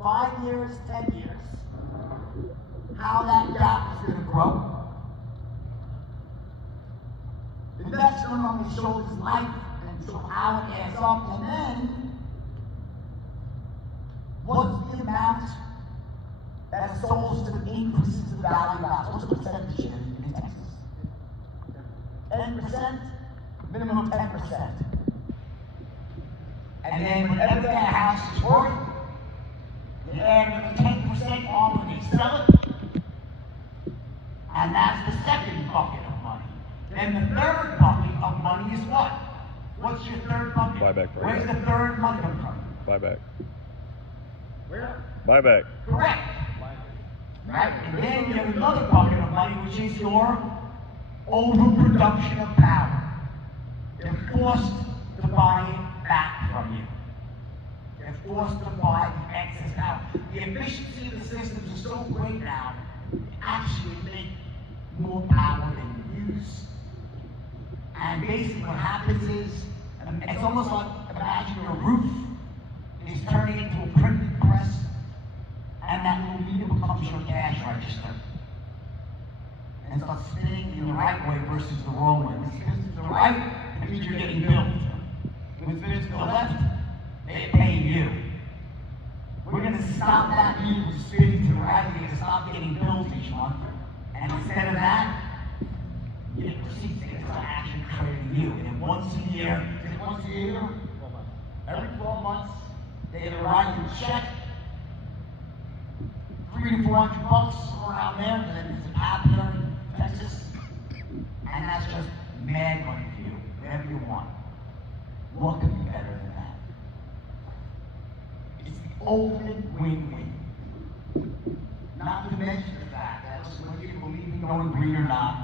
5 years, 10 years, how that gap is going to grow. The next one I'm going to show is life and show how it adds up, and then what's the amount that is sold to the increases the value of the house? What's the percentage in Texas? 10%, minimum 10%. And then whatever that house is worth, you add the 10% on when they sell it, and that's the second bucket of money. Then the third bucket of money is what? What's your third bucket? Buyback. Where's the third money come from? Buyback. Where? Buyback. Correct. Right? And then you have another bucket of money, which is your overproduction of power. They're forced to buy it back from you. They're forced to buy the excess power. The efficiency of the systems is so great now, you actually make more power than you use. And basically what happens is, it's almost like, imagine your roof is turning into a printing press, and that little meter becomes your cash register. And starts spinning in the right way versus the wrong way. When it spins to the right, it means you're getting billed. When it spins to the left, they're paying you. We're going to stop that meter from spinning to the right. We're going to stop getting billed each month. And instead of that, you get receipts. They get some action crediting you. And once a year, every 12 months, they write you a check, $300 to $400 around there, and then there's an app here in Texas, and that's just mad money for you, whatever you want. What could be better than that? It's the ultimate win-win. Not to mention the fact that, listen, whether you believe in going green or not,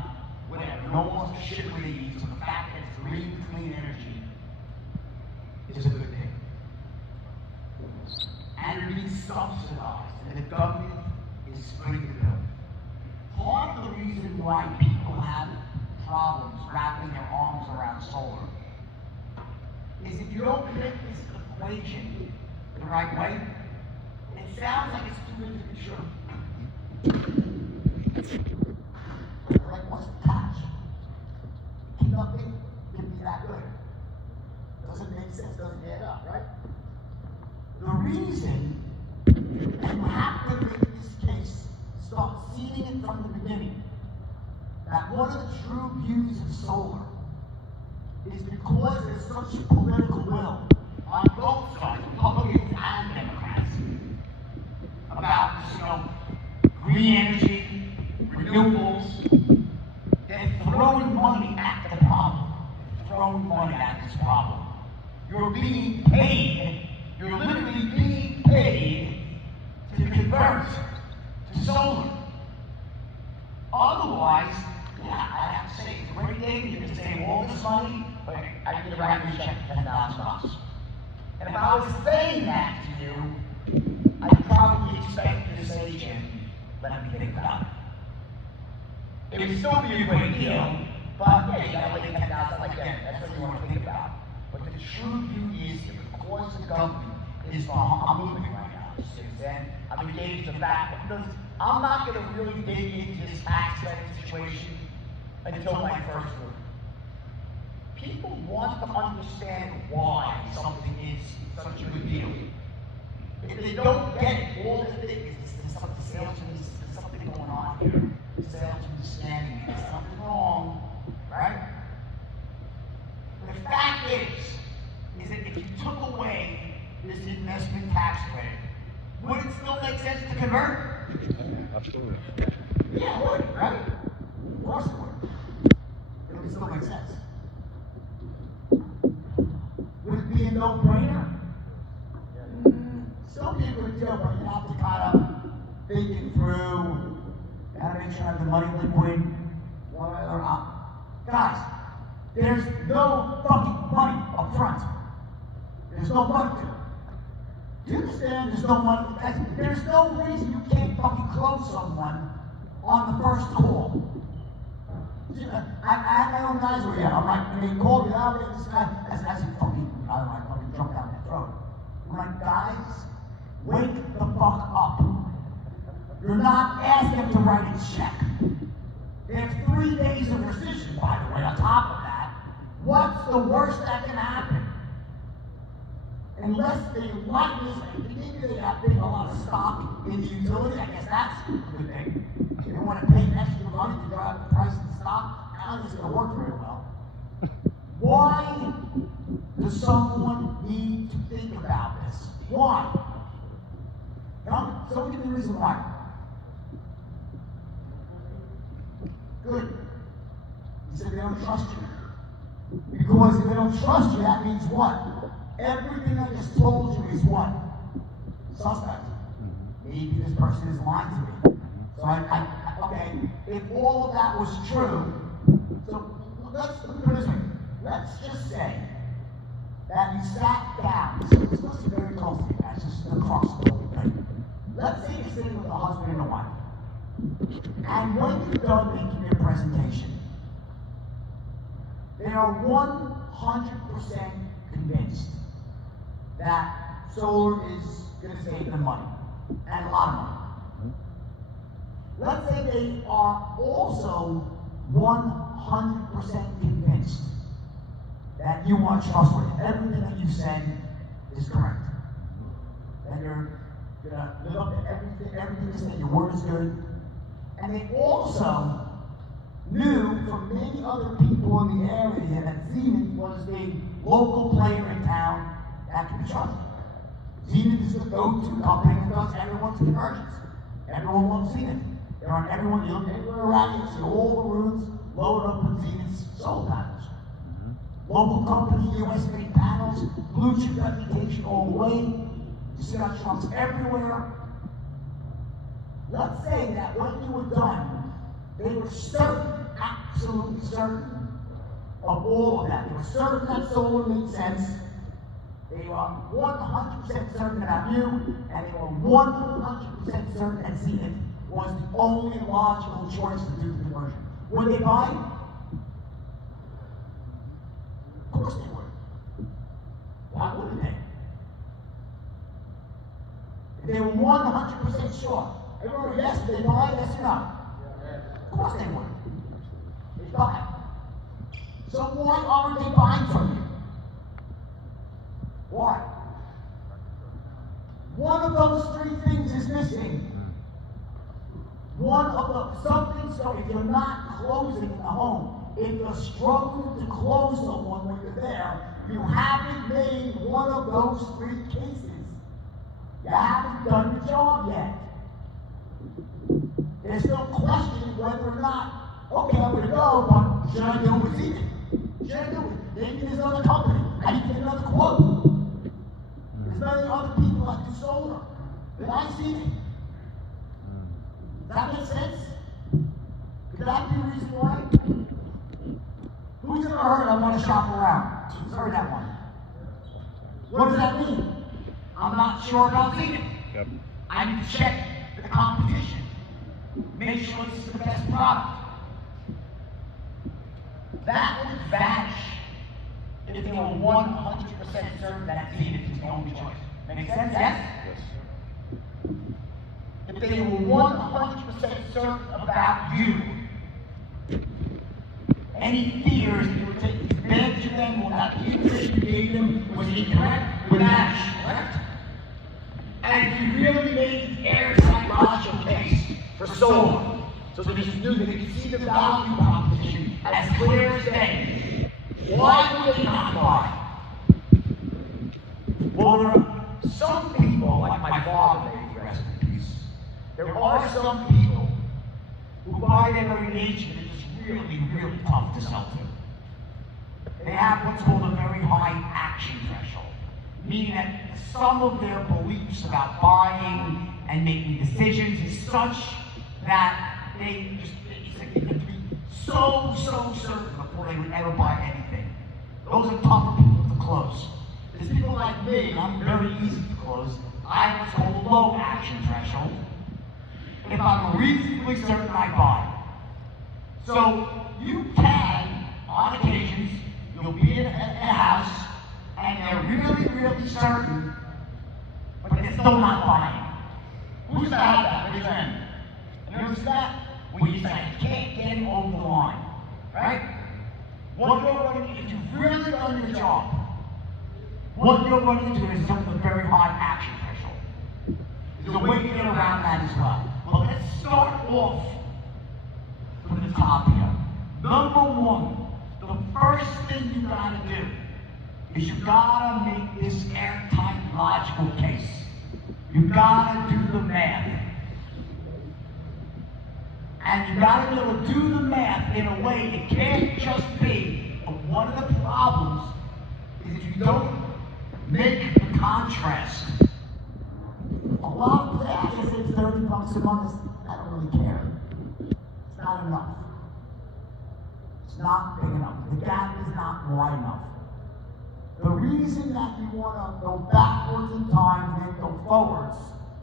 whatever, no one wants to shit where they eat, so the fact that it's green, clean energy is a good thing. And it being subsidized, and the government is splitting the bill. Part of the reason why people have problems wrapping their arms around solar is if you don't make this equation the right way, it sounds like it's too good to be true. Like, what's the catch? Nothing can be that good. Doesn't make sense, doesn't add up, right? The reason, and you have to make this case, start seeing it from the beginning, that one of the true views of solar is because there's such political will on both sides, Republicans and Democrats, about, green energy, renewables. They're throwing money at the problem. Throwing money at this problem. You're being paid. You're literally being paid to convert to solar. Otherwise, I have to say, it's a great thing. You can save all this money, but I need to write me a check for $10,000. And if I was saying that to you, I'd probably expect you to say, Jim, let me think about it. It would still be a great deal, but yeah, you gotta lay $10,000 again. That's what you want to think about. But the true view is, because the government is I'm moving right now, and I'm engaged in the fact because I'm not going to really dig into this tax credit situation until my first move. People want to understand why something is such a good deal. If they don't get it, all they think is there's something going on here. The salesman is standing here. There's something wrong, right? The fact is that if you took away this investment tax credit, would it still make sense to convert? Absolutely. Yeah, it would, right? Of course it would. It would still make sense. Would it be a no-brainer? Still be a good deal, but you have to kind of thinking through how to make sure I have the money liquid. Guys, there's no fucking money up front. There's no money to it. Do you understand? There's no money. There's no reason you can't fucking close someone on the first call. I had my own guys over here. I'm like, when they called me out, this guy, as he fucking, I don't know, I fucking jumped down their throat. I'm like, guys, wake the fuck up. You're not asking them to write a check. They have 3 days of rescission, by the way, on top of that. What's the worst that can happen? Unless they like this, maybe they have a lot of stock in the utility, I guess that's a good thing. If you want to pay extra money to drive the price of the stock, I don't think it's going to work very well. Why does someone need to think about this? Why? So give me the reason why. Good. He said they don't trust you. Because if they don't trust you, that means what? Everything I just told you is what? Suspect. Maybe this person is lying to me. So okay, if all of that was true, so let's put it this way. Let's just say that you sat down. So this must be very close to you guys, just across the whole thing. Let's say you're sitting with a husband and a wife. And when you're done making your presentation, they are 100% convinced that solar is going to save them money, and a lot of money. Let's say they are also 100% convinced that you are trustworthy. Everything that you said is correct. That you're going to live up to everything you say, your word is good. And they also knew from many other people in the area that Zenith was the local player in town that can be trusted. Zenith is the go-to company that does everyone's conversions. Everyone loves Zenith. They're on everyone, you look everywhere around you, see all the roofs loaded up with Zenith's solar panels. Local company, US made panels, blue chip reputation all the way. You see our trucks everywhere. Let's say that when you were done, they were certain, absolutely certain of all of that. They were certain that solar made sense. They were 100% certain about you, and they were 100% certain that Zenith was the only logical choice to do the conversion. Would they buy? Of course they would. Why wouldn't they? If they were 100% sure. Everyone, yes, they buy, yes or no? Of course they would. They buy. So why aren't they buying from you? Why? One of those 3 things is missing. One of the something. So if you're not closing in the home, if you're struggling to close someone when you're there, you haven't made one of those 3 cases. You haven't done your job yet. There's no question whether or not, okay, I'm going to go, but should I do it with Zenith? Should I do it? Maybe there's another company. I need to get another quote. There's many other people that do solar. Did I see it? Does that make sense? Could that be the reason why? Who's ever heard I want to shop around? Who's heard that one? What does that mean? I'm not sure about Zenith. Yep. I need to check the competition. Make sure this is the best product. That would vanish if they were 100% certain that Zenith is the only choice. Make sense? Yes? Yes. If they were 100% certain about you, any fears that you were taking advantage of them or that the information you gave them was incorrect would vanish, correct? And if you really made the airtight logical case for solar, so they just knew that they could see the value proposition as clear as day, why would they not buy? Well, there are some people, like my father, may be rest in peace. There are some people who buy their engagement and it's really, really tough to sell to. They have what's called a very high action threshold, meaning that some of their beliefs about buying and making decisions is such that they just, it's like they have to be so certain before they would ever buy anything. Those are tough people to close. There's people like me, and I'm very easy to close. I have what's called a low action threshold. If I'm reasonably certain I buy. So you can, on occasions, you'll be in a house and they're really certain, but they're still not buying. Who's had that? Raise your hand. You ever see that? When you say you can't get it over the line, right? What you're running, if you've really done your job, what you're running into is something with a very high action threshold. There's a way to get around that as well. But let's start off from the top here. Number one, the first thing you gotta do is you gotta make this airtight logical case. You gotta do the math. And you gotta be able to do the math in a way it can't just be. But one of the problems is if you don't make the contrast. A lot of places say it's $30 a month. I don't really care. It's not enough. It's not big enough. The gap is not wide enough. The reason that you want to go backwards in time and then go forwards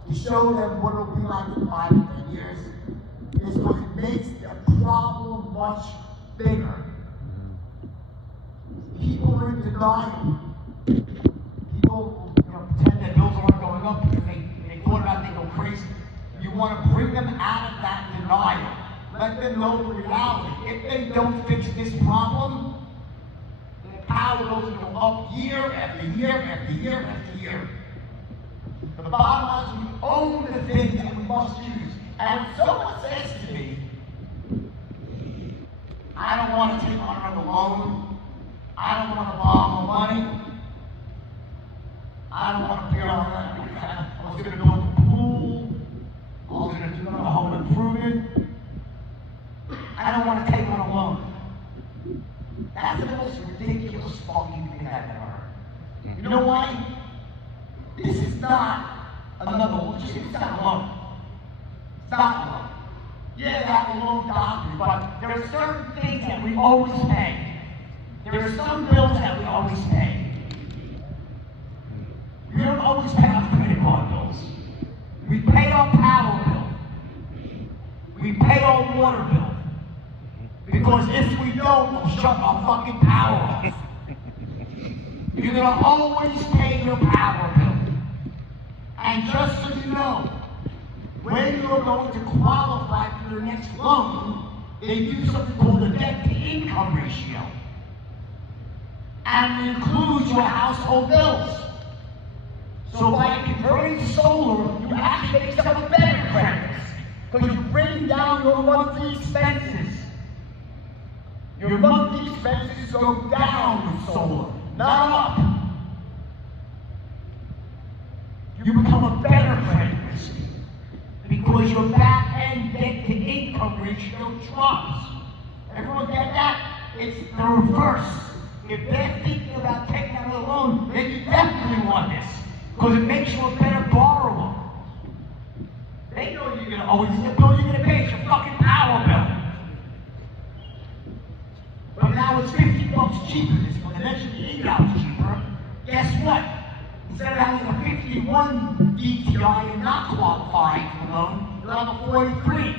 to show them what it'll be like in 5 to 10 years is because it makes the problem much bigger. People are in denial. People pretend that bills aren't going up because they thought about it, they go crazy. You want to bring them out of that denial. Let them know the reality. If they don't fix this problem, the power goes to go up year after year after year after year. The bottom line is we own the things that we must use. And when someone says to me, I don't want to take on another loan, I don't want to borrow money, I don't want to pay on that. I was going to build a pool, I was going to do a home improvement. I don't want to take on a loan. That's the most ridiculous fucking thing I've ever heard. You know why? This is not another loan. It's not a loan. It's not a loan. Yeah, that loan doctrine, but there are certain things that we always pay. There are some bills that we always pay. We don't always pay our credit card bills. We pay our power bill. We pay our water bill. Because if we don't, we'll shut our fucking power off. You're gonna always pay your power bill. And just so you know, when you're going to qualify for your next loan, they do something called a debt-to-income ratio. And it includes your household bills. So by converting to solar, you actually make yourself a better credit because you bring down your monthly expenses. Your monthly expenses go down with solar, not up. You become a better credit risk because your back-end debt-to-income ratio drops. Everyone get that? It's the reverse. If they're thinking about taking out a loan, then you definitely want this because it makes you a better borrower. They know you're gonna always the bill you're gonna pay is your fucking power bill. But now it's $50 cheaper this month, and that should be $8 cheaper. Guess what? Instead of having a 51 DTI and not qualifying for the loan, you'll have a 43,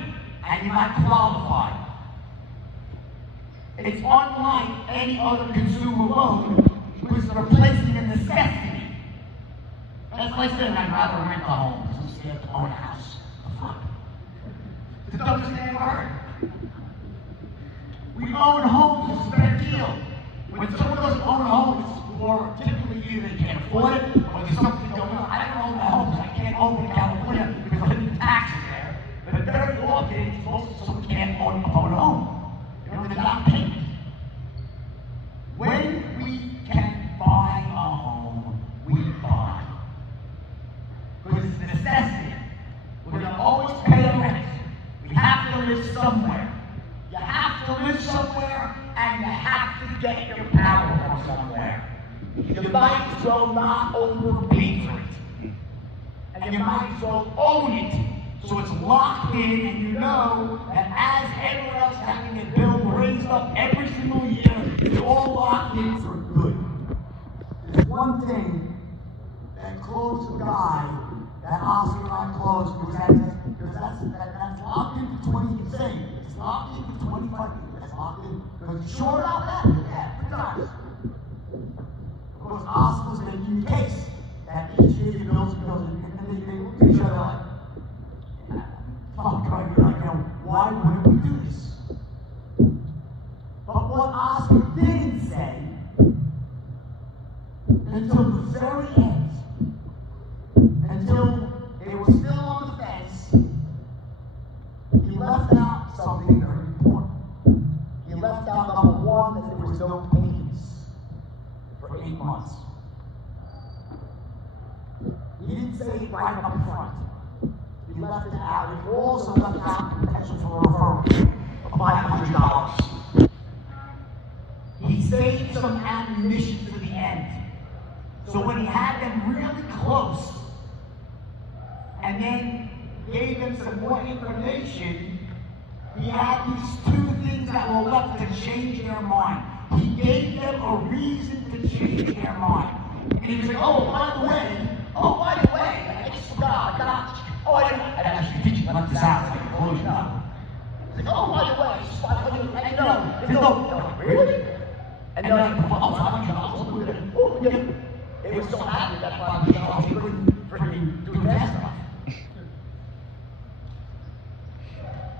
and you might qualify. It's unlike any other consumer loan, which is replacing a necessity. That's like saying I'd rather rent a home because I'm scared to own a house. Fuck. It's the dumbest thing I've ever heard. We own homes, it's a better deal. When someone doesn't own a home, it's more typically either they can't afford it or there's something going on. I don't own a home, I can't own in California because I pay taxes there. But very often, it's mostly someone can't own a home. They're not paying. When we can buy a home, we buy. Because it's a necessity. We're going to always pay a rent. We have to live somewhere. You have to live somewhere, and you have to get your power from somewhere. You might as well not overpay for it. And you and you might as well own it. So it's locked in, and you know that as everyone else having their bill raised up every single year, it's all locked in for good. There's one thing that closed the guy that Oscar and I closed because that's locked in for 20 years. It's locked in for 25 years. That's locked in. Because you sure about that? Yeah, 3 times. Because Oscar's making the case that each year your bills and they look at each other like, fuck, right? You're like, why wouldn't we do this? But what Oscar didn't say until the very end, until they were still on the fence, he left out something very important. He left out, number one, that there was no payments for 8 months. He didn't say it right up front. He left it out. He also left out the potential for a referral fee of $500. He saved some ammunition to the end. So when he had them really close, and then gave them some more information, he had these 2 things that were left to change their mind. He gave them a reason to change their mind. And he was like, oh, by the way, I just forgot, I actually teach you what this sounds like, closure up. He's like, oh, by the way, it's $500, no, really? And they're like, oh, $500, they were so happy that $500, they couldn't freaking do it fast enough.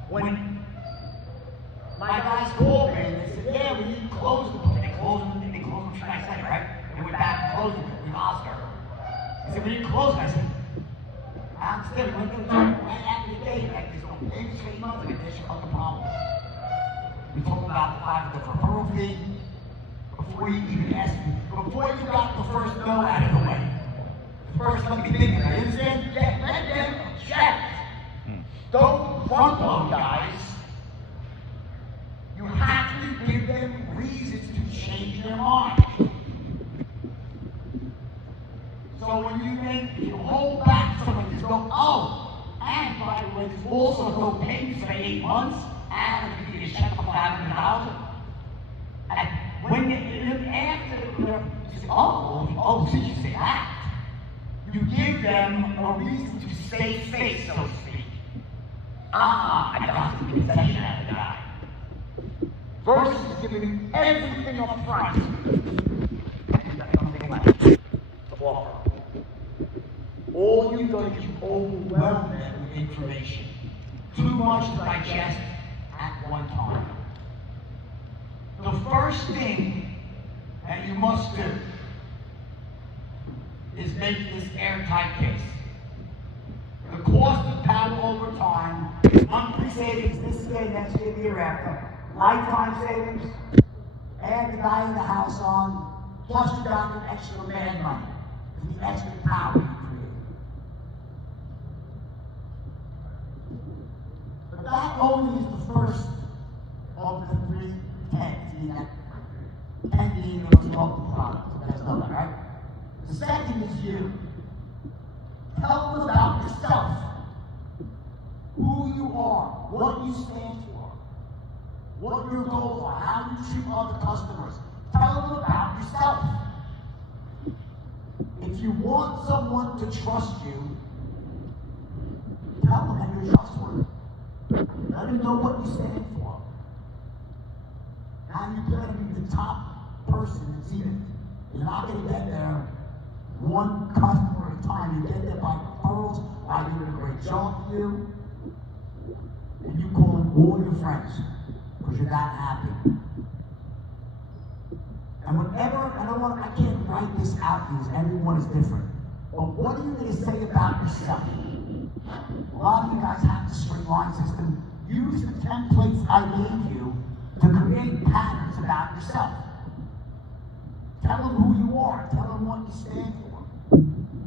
When my guys called me and they said, yeah, we need to close the book. They closed them 3 nights later, right? They went back and closed it with Oscar. He said, we need to close it. I said, I'm still, we went to the right after the day, like, there's no payments for 8 months, like, there's your fucking problem. We talked about the referral fee before you even asked me, before you got the first no out of the way. The first one you think, you understand? Yeah, let them object. Don't front load, guys. You have to give them reasons to change their mind. So when you hold back someone, just go, oh, and by the way, there's also no payments for 8 months, and you get a check for $500. And when after you say, oh, since you say that, you give them a reason to save face, so to speak. I got to be possession out of the guy. Versus giving everything up front. And that's something left to offer. All you've done is overwhelm them with information. Too much to digest at one time. The first thing that you must do is make this airtight case. The cost of power over time, monthly savings this year, next year, the year after, lifetime savings, add the guy in the house on, plus you got the extra man money, the extra power you create. But that only is the first of the 3 10s, 10 being the most local product. You guys know that, right? The second is you. Tell them about yourself, who you are, what you stand for, what your goals are, how you treat other customers. Tell them about yourself. If you want someone to trust you, tell them that you're trustworthy. Let them know what you stand for. Now you better be the top person that's in it. You're not going to get there one customer at a time. You get there by referrals, by doing a great job for you, and you call in all your friends because you're that happy. And whenever, I can't write this out because everyone is different, but what are you going to say about yourself? A lot of you guys have the straight line system. Use the templates I gave you to create patterns about yourself. Tell them who you are. Tell them what you stand for.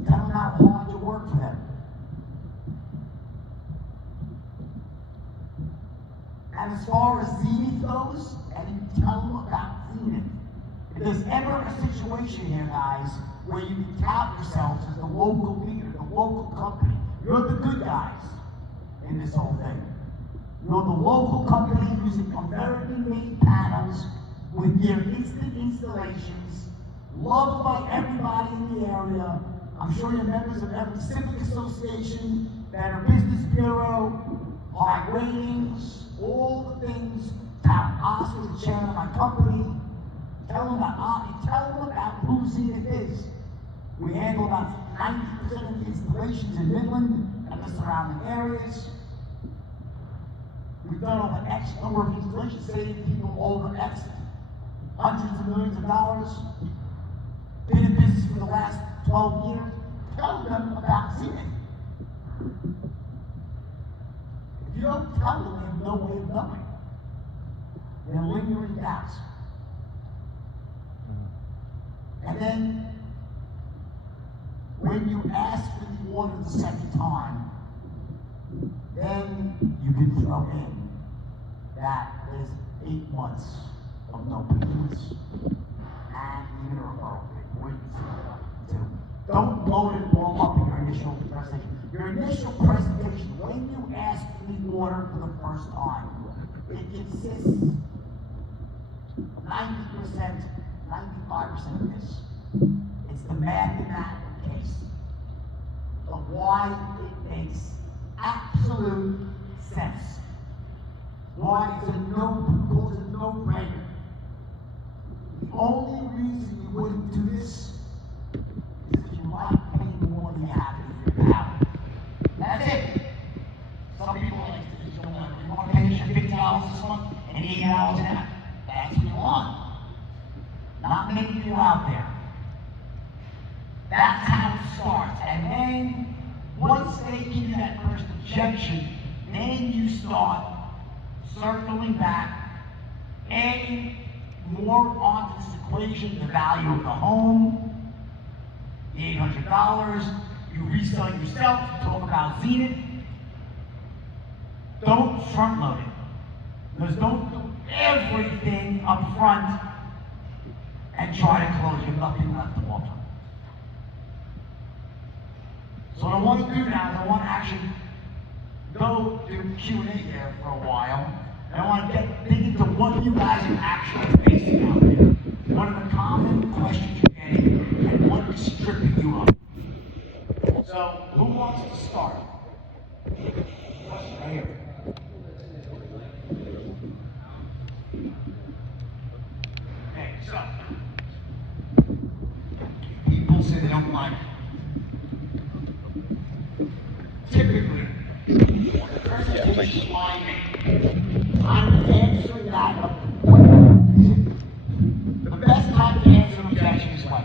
Tell them how hard you work for them. And as far as Zenith goes, and you tell them about Zenith. If there's ever a situation here, guys, where you can tout yourselves as the local leader, the local company, You're the good guys in this whole thing. You're the local company using American-made panels with their instant installations, loved by everybody in the area. I'm sure you're members of every civic association, Better Business Bureau, high ratings, all the things. Town Oscar, the chairman of my company. Tell them about who Zenith is. We handle about 90% of the installations in Midland and the surrounding areas. We've done over X number of installations, saving people over X, hundreds of millions of dollars. Been in business for the last 12 years. Tell them about Zenith. If you don't tell them, they have no way of knowing. They're lingering doubts. And then, when you ask for the order the second time, then you can throw in that there's 8 months of no payments and even a referral fee. Wait and see. Don't blow it all up in your initial presentation. Your initial presentation, when you ask for the order for the first time, it consists of 90%, 95% of this. It's the mathematical case of why it makes absolute sense. Why it's a no-brainer. The only reason you wouldn't do this is if you like paying more than you have in your power. That's it. Some people like to do you want to pay $50 this month and $80 an That's what you want. Not many of you out there. That's how it starts. And then, once they give you that first objection, then you start circling back, adding more onto this equation, the value of the home, the $800, you resell it yourself, you talk about Zenith. Don't front load it. Because don't do everything up front and try to close. You have nothing left to offer. So what I want to do now is I want to actually go do Q&A here for a while. And I want to dig into what you guys are actually facing out there. What are the common questions you're getting and what is tripping you up? So who wants to start? Right here. Okay, so people say they don't like it. Typically, the presentation line, I'm answering that up. The best time to answer an objection is what?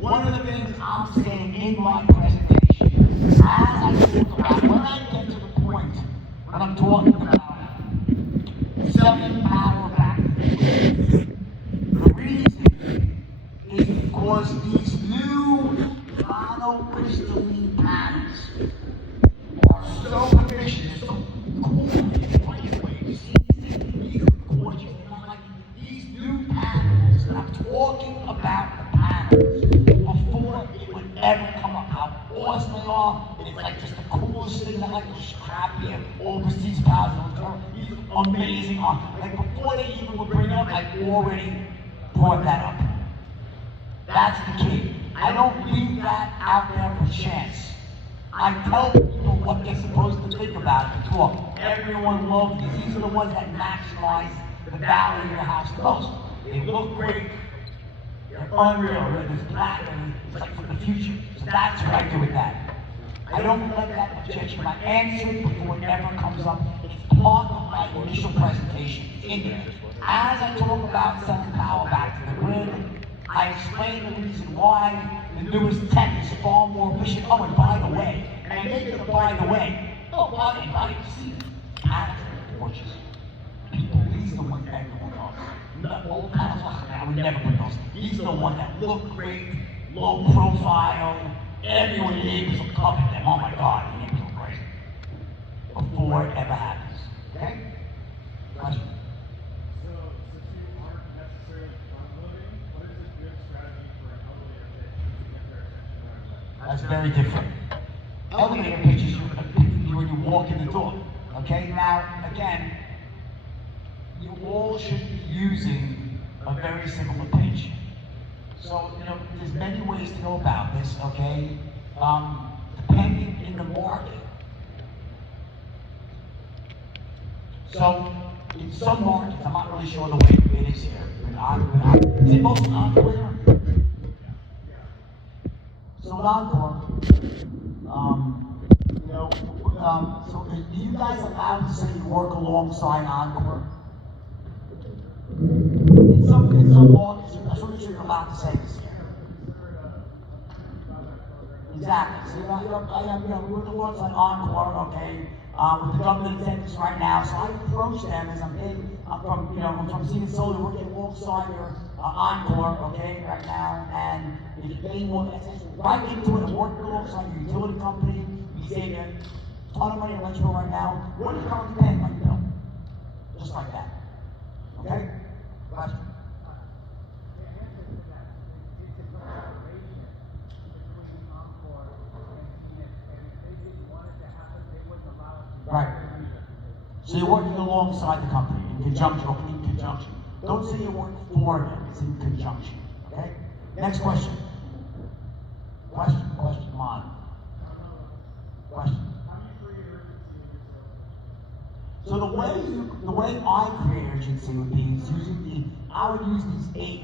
One of the things I'm saying in my presentation, as I talk about, when I get to the point when I'm talking about selling power back, the reason is because these new monocrystalline panels are so efficient, they're so cool, these are gorgeous. These new panels, and I'm talking about the panels before it would ever come up. How awesome they are, it's like just the coolest thing. I like those crappy overseas panels. These are amazing. Like before they even would bring it up, I already brought that up. That's the key. I don't leave that out there for chance. I tell people what they're supposed to think about it. Talk. Everyone loves these. These are the ones that maximize the value of your house the most. They look great. They're unreal. There's black and it's like for the future. So that's what I do with that. I don't let that objection. I answer it before it ever comes up. It's part of my initial presentation. It's in there. As I talk about selling power back to the grid, I explain the reason why the newest tech is far more efficient. Oh, and by the way, and I make it a by the way. Oh, by the way, see, panels are gorgeous. People, these are the ones that everyone loves. Not old panels, I would never put those. These are the ones that look great, low profile. Everyone in the neighbors will covet them. Oh my God, the neighbors look great. Before it ever happens. Okay? Question? That's very different. Elevator pitches you when you walk in the door. Okay, now again, you all should be using a very similar pitch. So, there's many ways to go about this, okay? Depending in the market. So, in some markets, I'm not really sure the way it is here. Is it mostly Encore here? So with Encore, so are you guys allowed to say you work alongside Encore? In some markets, I'm sure you're allowed to say this here. Exactly. So we work alongside Encore, okay, with the government incentives right now. So I approach them as I'm from Siemens Solar, working alongside your Encore, okay, right now, and if you're paying more, right into it, and working alongside your utility company, we save you a ton of money on electric bill right now. What are you currently paying on your bill? Just like that. Okay? Question. Right. So you're working alongside the company in conjunction. Don't say you work for them, it's in conjunction. Okay? Next question. Question, come on. Question. So the way I create urgency would be is I would use these 8.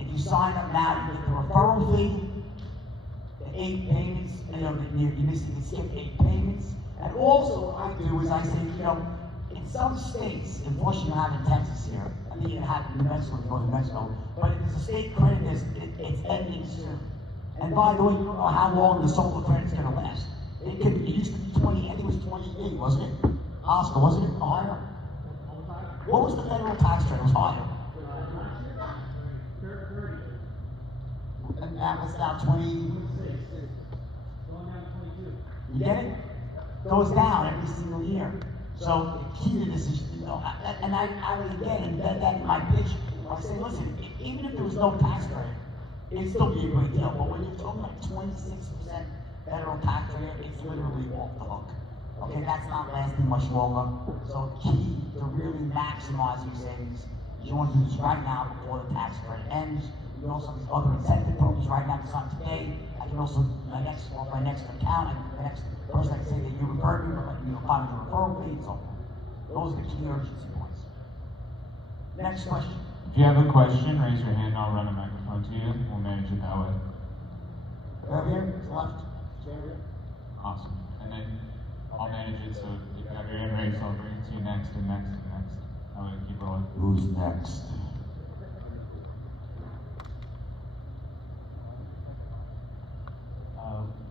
If you sign up now, you get the referral fee, the 8 payments, you skip 8 payments. And also what I do is I say, in some states, unfortunately you have in Texas here, I mean you have in New Mexico, you go to New Mexico, but if there's a state credit, it's ending soon. And by the way, you don't know how long the solar credit's gonna last. It used to be 20, I think it was 28, wasn't it? Oscar, wasn't it higher? What was the federal tax rate? It was higher. And now it's now 20. You get it? Goes down every single year. So the key to this is, and I would again embed that in my pitch. I say, listen, even if there was no tax credit, it'd still be a great deal. But when you're talking like 26% federal tax rate, it's literally off the hook. Okay, that's not lasting much longer. So key to really maximize your savings is you want to do this right now before the tax credit ends. You also have these other incentive programs right now. It's not today. I can also my next account, the next person I can say that you referred me, find your referral fee and so forth. Those are the key urgency points. Next question. If you have a question, raise your hand. I'll run a microphone to you. We'll manage it that way. Right here, left. Stand here. Awesome. And then I'll manage it so if you have your hand raised, I'll bring it to you next and next and next. I'm going to keep rolling. Who's next?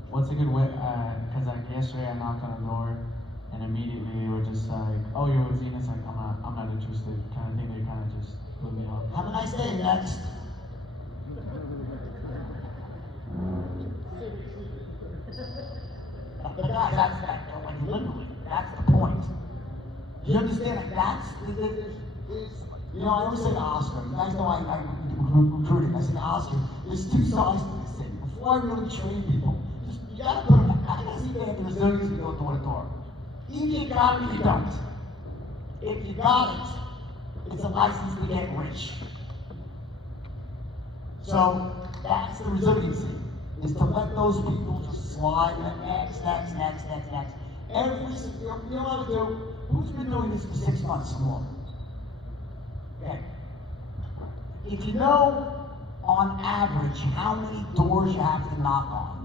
What's a good way, because yesterday I knocked on the door and immediately they were just like, oh, you're with Zenith, like, I'm not interested, kind of thing. They kind of just blew me off. Have a nice day, next. But guys, that's that, literally, that's the point. You understand, like, that's, I always say to Oscar, you guys know I recruited, I said to Oscar, there's 2 sides to this thing. Before I really train people, you gotta put them, I gotta see if they have the resilience to go door to door. Either you got it or you don't. If you got it, it's a license to get rich. So that's the resiliency, is to let those people just slide and next. Every single, you know what I do? Who's been doing this for 6 months or more? Okay. If you know on average how many doors you have to knock on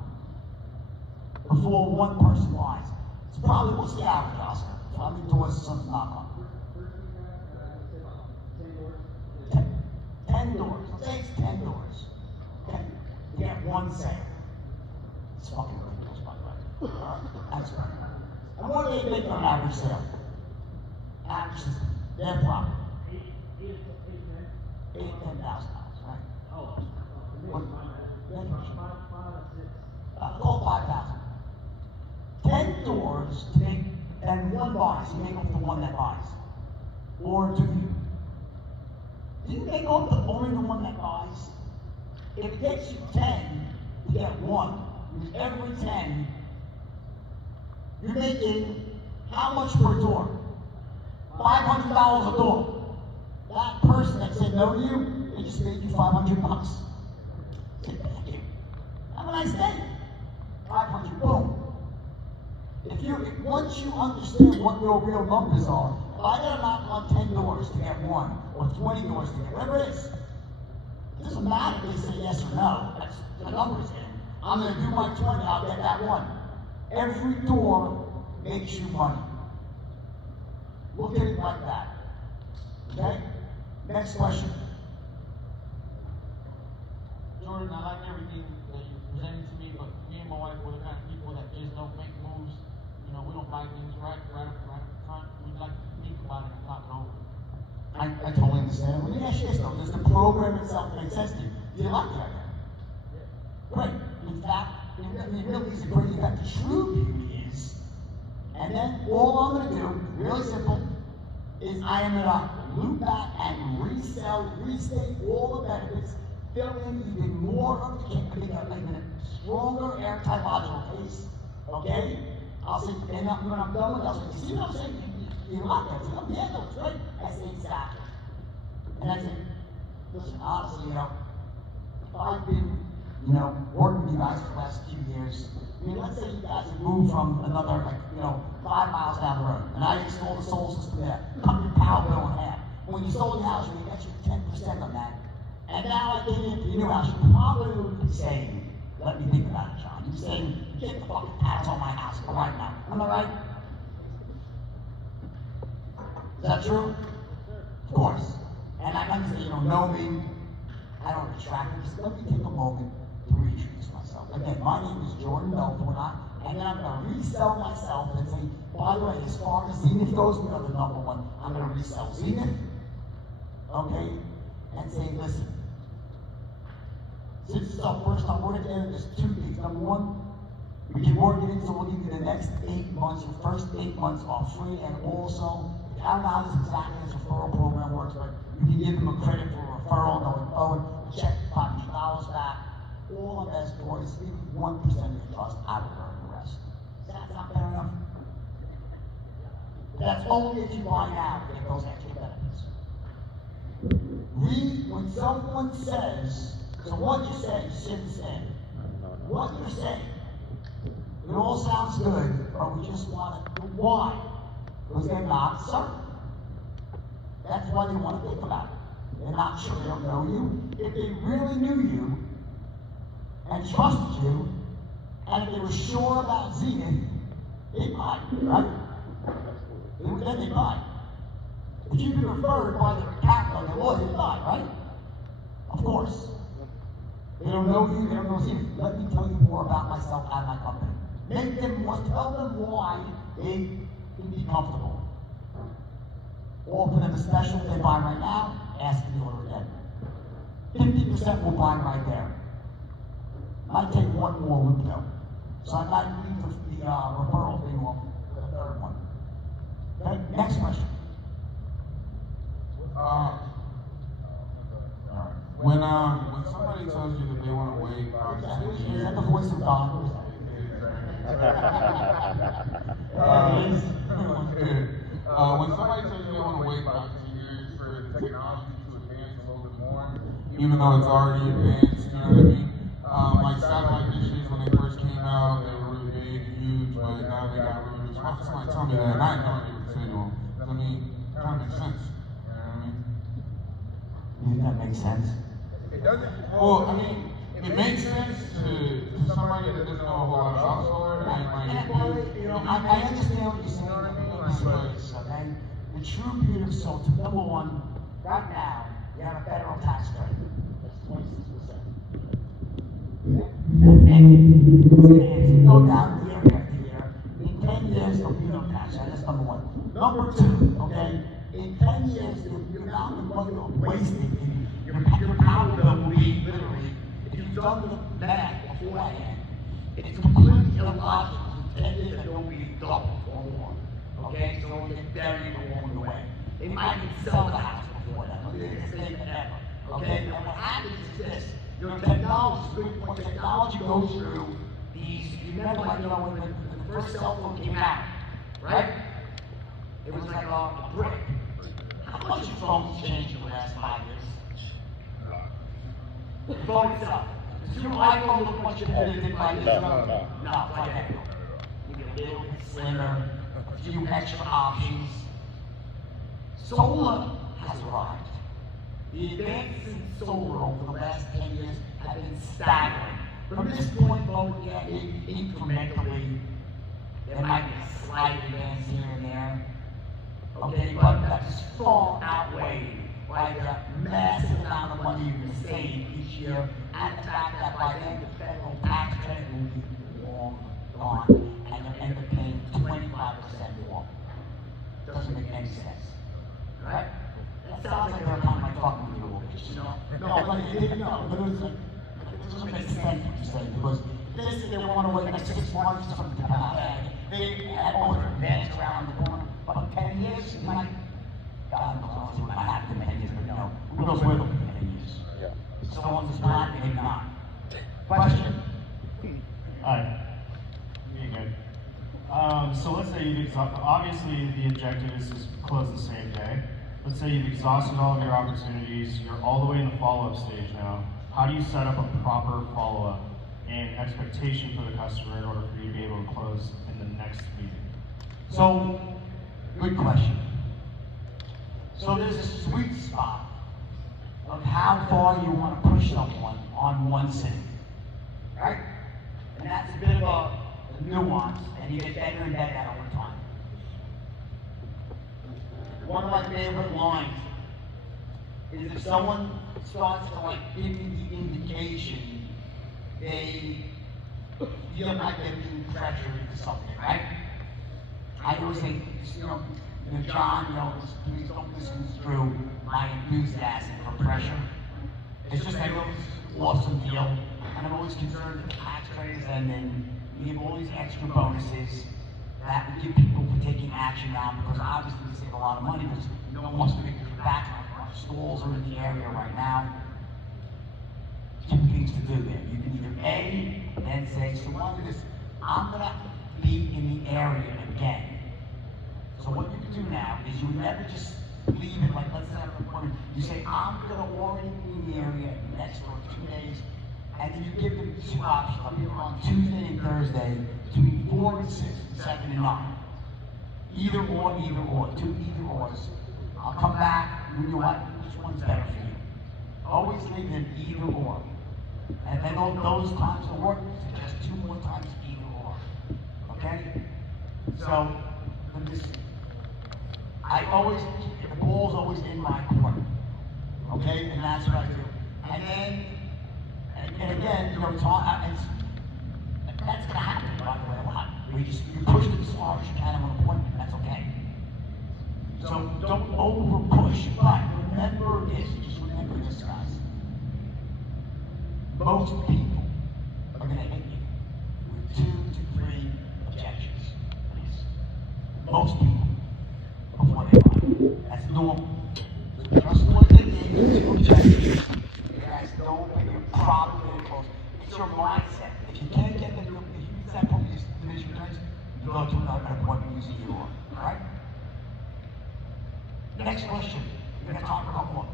before one person buys, it's probably what's the average, Oscar? How many doors does something knock on? 10 doors. Let's say it's 10 doors. Okay. You get 1 sale. It's fucking ridiculous, by the way. That's right. And what do they make on average sale? Average is their profit. $8,000 to $10,000, right? Call 5,000. 10 doors to make, and 1 buys. You make up the one that buys. Or do you? Do you make up only the one that buys? If it takes you 10 to get 1, because every 10, you're making how much per door? $500 a door. That person that said no to you, they just made you $500. Say thank you. Have a nice day. 500, boom. Once you understand what your real numbers are, if I gotta knock on 10 doors to get one, or 20 doors to get whatever it is, it doesn't matter if they say yes or no. That's the numbers in. I'm gonna do my 20, I'll get that one. Every door makes you money. Look at it like that. Okay? Next question. Jordan, I like everything that you presented to me, but me and my wife, we're the kind of people that just don't make moves. You know, we don't buy things right up front. We'd like to think about it and talk it over. I totally understand. Let me ask you this though, does the program itself make sense to you? Do you like the idea? Great. In fact, it really is a great event. The true beauty is, and then all I'm going to do, really simple, is I am going to loop back and restate all the benefits, fill in even more of the cake, make a stronger airtight modular case, okay? I'll say, and when I'm done with it, I'll say, you see what I'm saying? You like that? Oh, yeah, no, it's great. I say, exactly. And I say, listen, honestly, if I've been, working with you guys for the last few years, let's say you guys have moved from another, 5 miles down the road, and I installed the solar system there, cut your power bill in half. When you sold your house, you get extra 10% on that. And now I came into your new house, you probably would be saying, let me think about it, John. You're saying, get the fucking panels on my house right now. Am I right? Is that true? Of course. And I can say, know me, I don't retract it. Just let me take a moment to reintroduce myself. Again, my name is Jordan Belfort, and then I'm going to resell myself and say, by the way, as far as Zenith goes, we are the number one. I'm going to resell Zenith, okay, and say, listen, since it's our first time working together, there's 2 things. Number one, we can work it in, so we'll give you the next 8 months. Your first 8 months are free, and also, I don't know how this exactly this referral program works, but you can give them a credit for a referral going forward, check $500 back. All I'm asking for is 1% of your trust, I will earn the rest. That's not fair enough. That's only if you buy now to get those extra benefits. When someone says, so what you say, you shouldn't say. What you're saying, it all sounds good, but we just want to, why? Because they're not certain. That's why they want to think about it. They're not sure, they don't know you. If they really knew you, and trusted you, and if they were sure about Zenith, they might, right? Then they might. If you've been referred by their accountant, their lawyer, they might, right? Of course. They don't know you, they don't know Zenith. Let me tell you more about myself and my company. Tell them why they can be comfortable. Offer them a special if they buy right now, ask them to order again. 50% will buy right there. Might take one more loop though. So I might leave the referral thing off for the third one. Okay, next question. When somebody tells you that they want to wait 5 to 10 Is years, that the voice of God? when somebody tells you they want to wait 5 to 10 years for the technology to advance a little bit more, even though it's already advanced, you know what I mean? Like satellite dishes, when they first came out, they were really big, huge, but now they got really rich. Why somebody tell me that? And I had no idea what to say to them. I mean, it kind of makes sense. You know what I mean? You think that makes sense? It doesn't. Well, I mean, it makes sense to somebody that doesn't know a whole lot about solar. I understand what you're saying. Okay? The true beauty of solar, number one, right now, you have a federal tax credit. That's 26%. If you go down year after year, in 10 years, there'll be no tax. That's number one. Number two, okay, in 10 years, the amount of money you're wasting, your power bill will be literally, if you've done the math beforehand, it's completely illogical in 10 years that don't be double or more. Okay, so it'll get buried along the way. They might even sell the house before that. Look at this thing forever. Okay, now what happens is this. Your technology, good point, technology goes through these, you remember, like, you know, when the first cell phone came out, right? It was like a brick. How much have phones changed in the last 5 years? The phone itself. Does your iPhone look much different than 5 years ago? No, it's identical. You get a little bit slimmer, a few extra options. Solar has arrived. The advances in solar over the last 10 years have been staggering. From this point forward, yeah, incrementally, there might be a slight advance here and there. Okay, but that's far outweighed by the massive amount of money you're going to save each year, and the fact that by then the federal tax credit will be long gone, and you'll end up paying 25% more. Doesn't make any sense, right? That sounds like they're kind of like talking to you a little bit, you know? No, but it doesn't make sense what you say, because they want to wait like 6 months for something to come out. They had all their advanced around the corner, but 10 years, it might, God knows what might happen in 10 years, but no, who knows where they'll be in 10 years? Someone's just not, maybe not. Question? Hi. Pretty good. So let's say you've obviously the objective is to close the same day. Let's say you've exhausted all of your opportunities, you're all the way in the follow-up stage now. How do you set up a proper follow-up and expectation for the customer in order for you to be able to close in the next meeting? So, good question. So there's a sweet spot of how far you want to push someone on one city, right? And that's a bit of a nuance, and you get better and better at it over time. One of my favorite lines is if someone starts to like give you the indication they feel like they're being pressured into something, right? I always say, John, please don't listen through my enthusiasm for pressure. It's just I know it's an awesome deal, and I'm always concerned with tax credits, and then we have all these extra bonuses that we give people for taking action now, because obviously we save a lot of money because no one wants to make their back. Our stalls are in the area right now. 2 things to do there. You can either A, then say, so look at this, I'm gonna be in the area again. So what you can do now is you never just leave it like, let's have an appointment. You say, I'm gonna already be in the area next for 2 days, and then you give them 2 options. I'll be here on Tuesday and Thursday between 4 and 6 and 7 and 9. Either or, 2 either ors. I'll come back, and you know what, which one's better for you? Always leave them either or. And then those times will work, suggest 2 more times either or. Okay? So, I always, the ball's always in my court. Okay? And that's what I do. And then, and again, that's gonna happen, by the way, a lot. You push it as far as you can on an appointment, that's okay. So don't over push, but remember this, just remember this, guys. Most people are gonna hit you with 2 to 3 objections. Most people before they buy. That's normal. Just what they need is 2 objections. Guys, don't make a problem very close. It's your mindset. If you can't get them to, if you use that from these division guys, you go to another appointment using your own. Alright? Next question. We're gonna talk about what?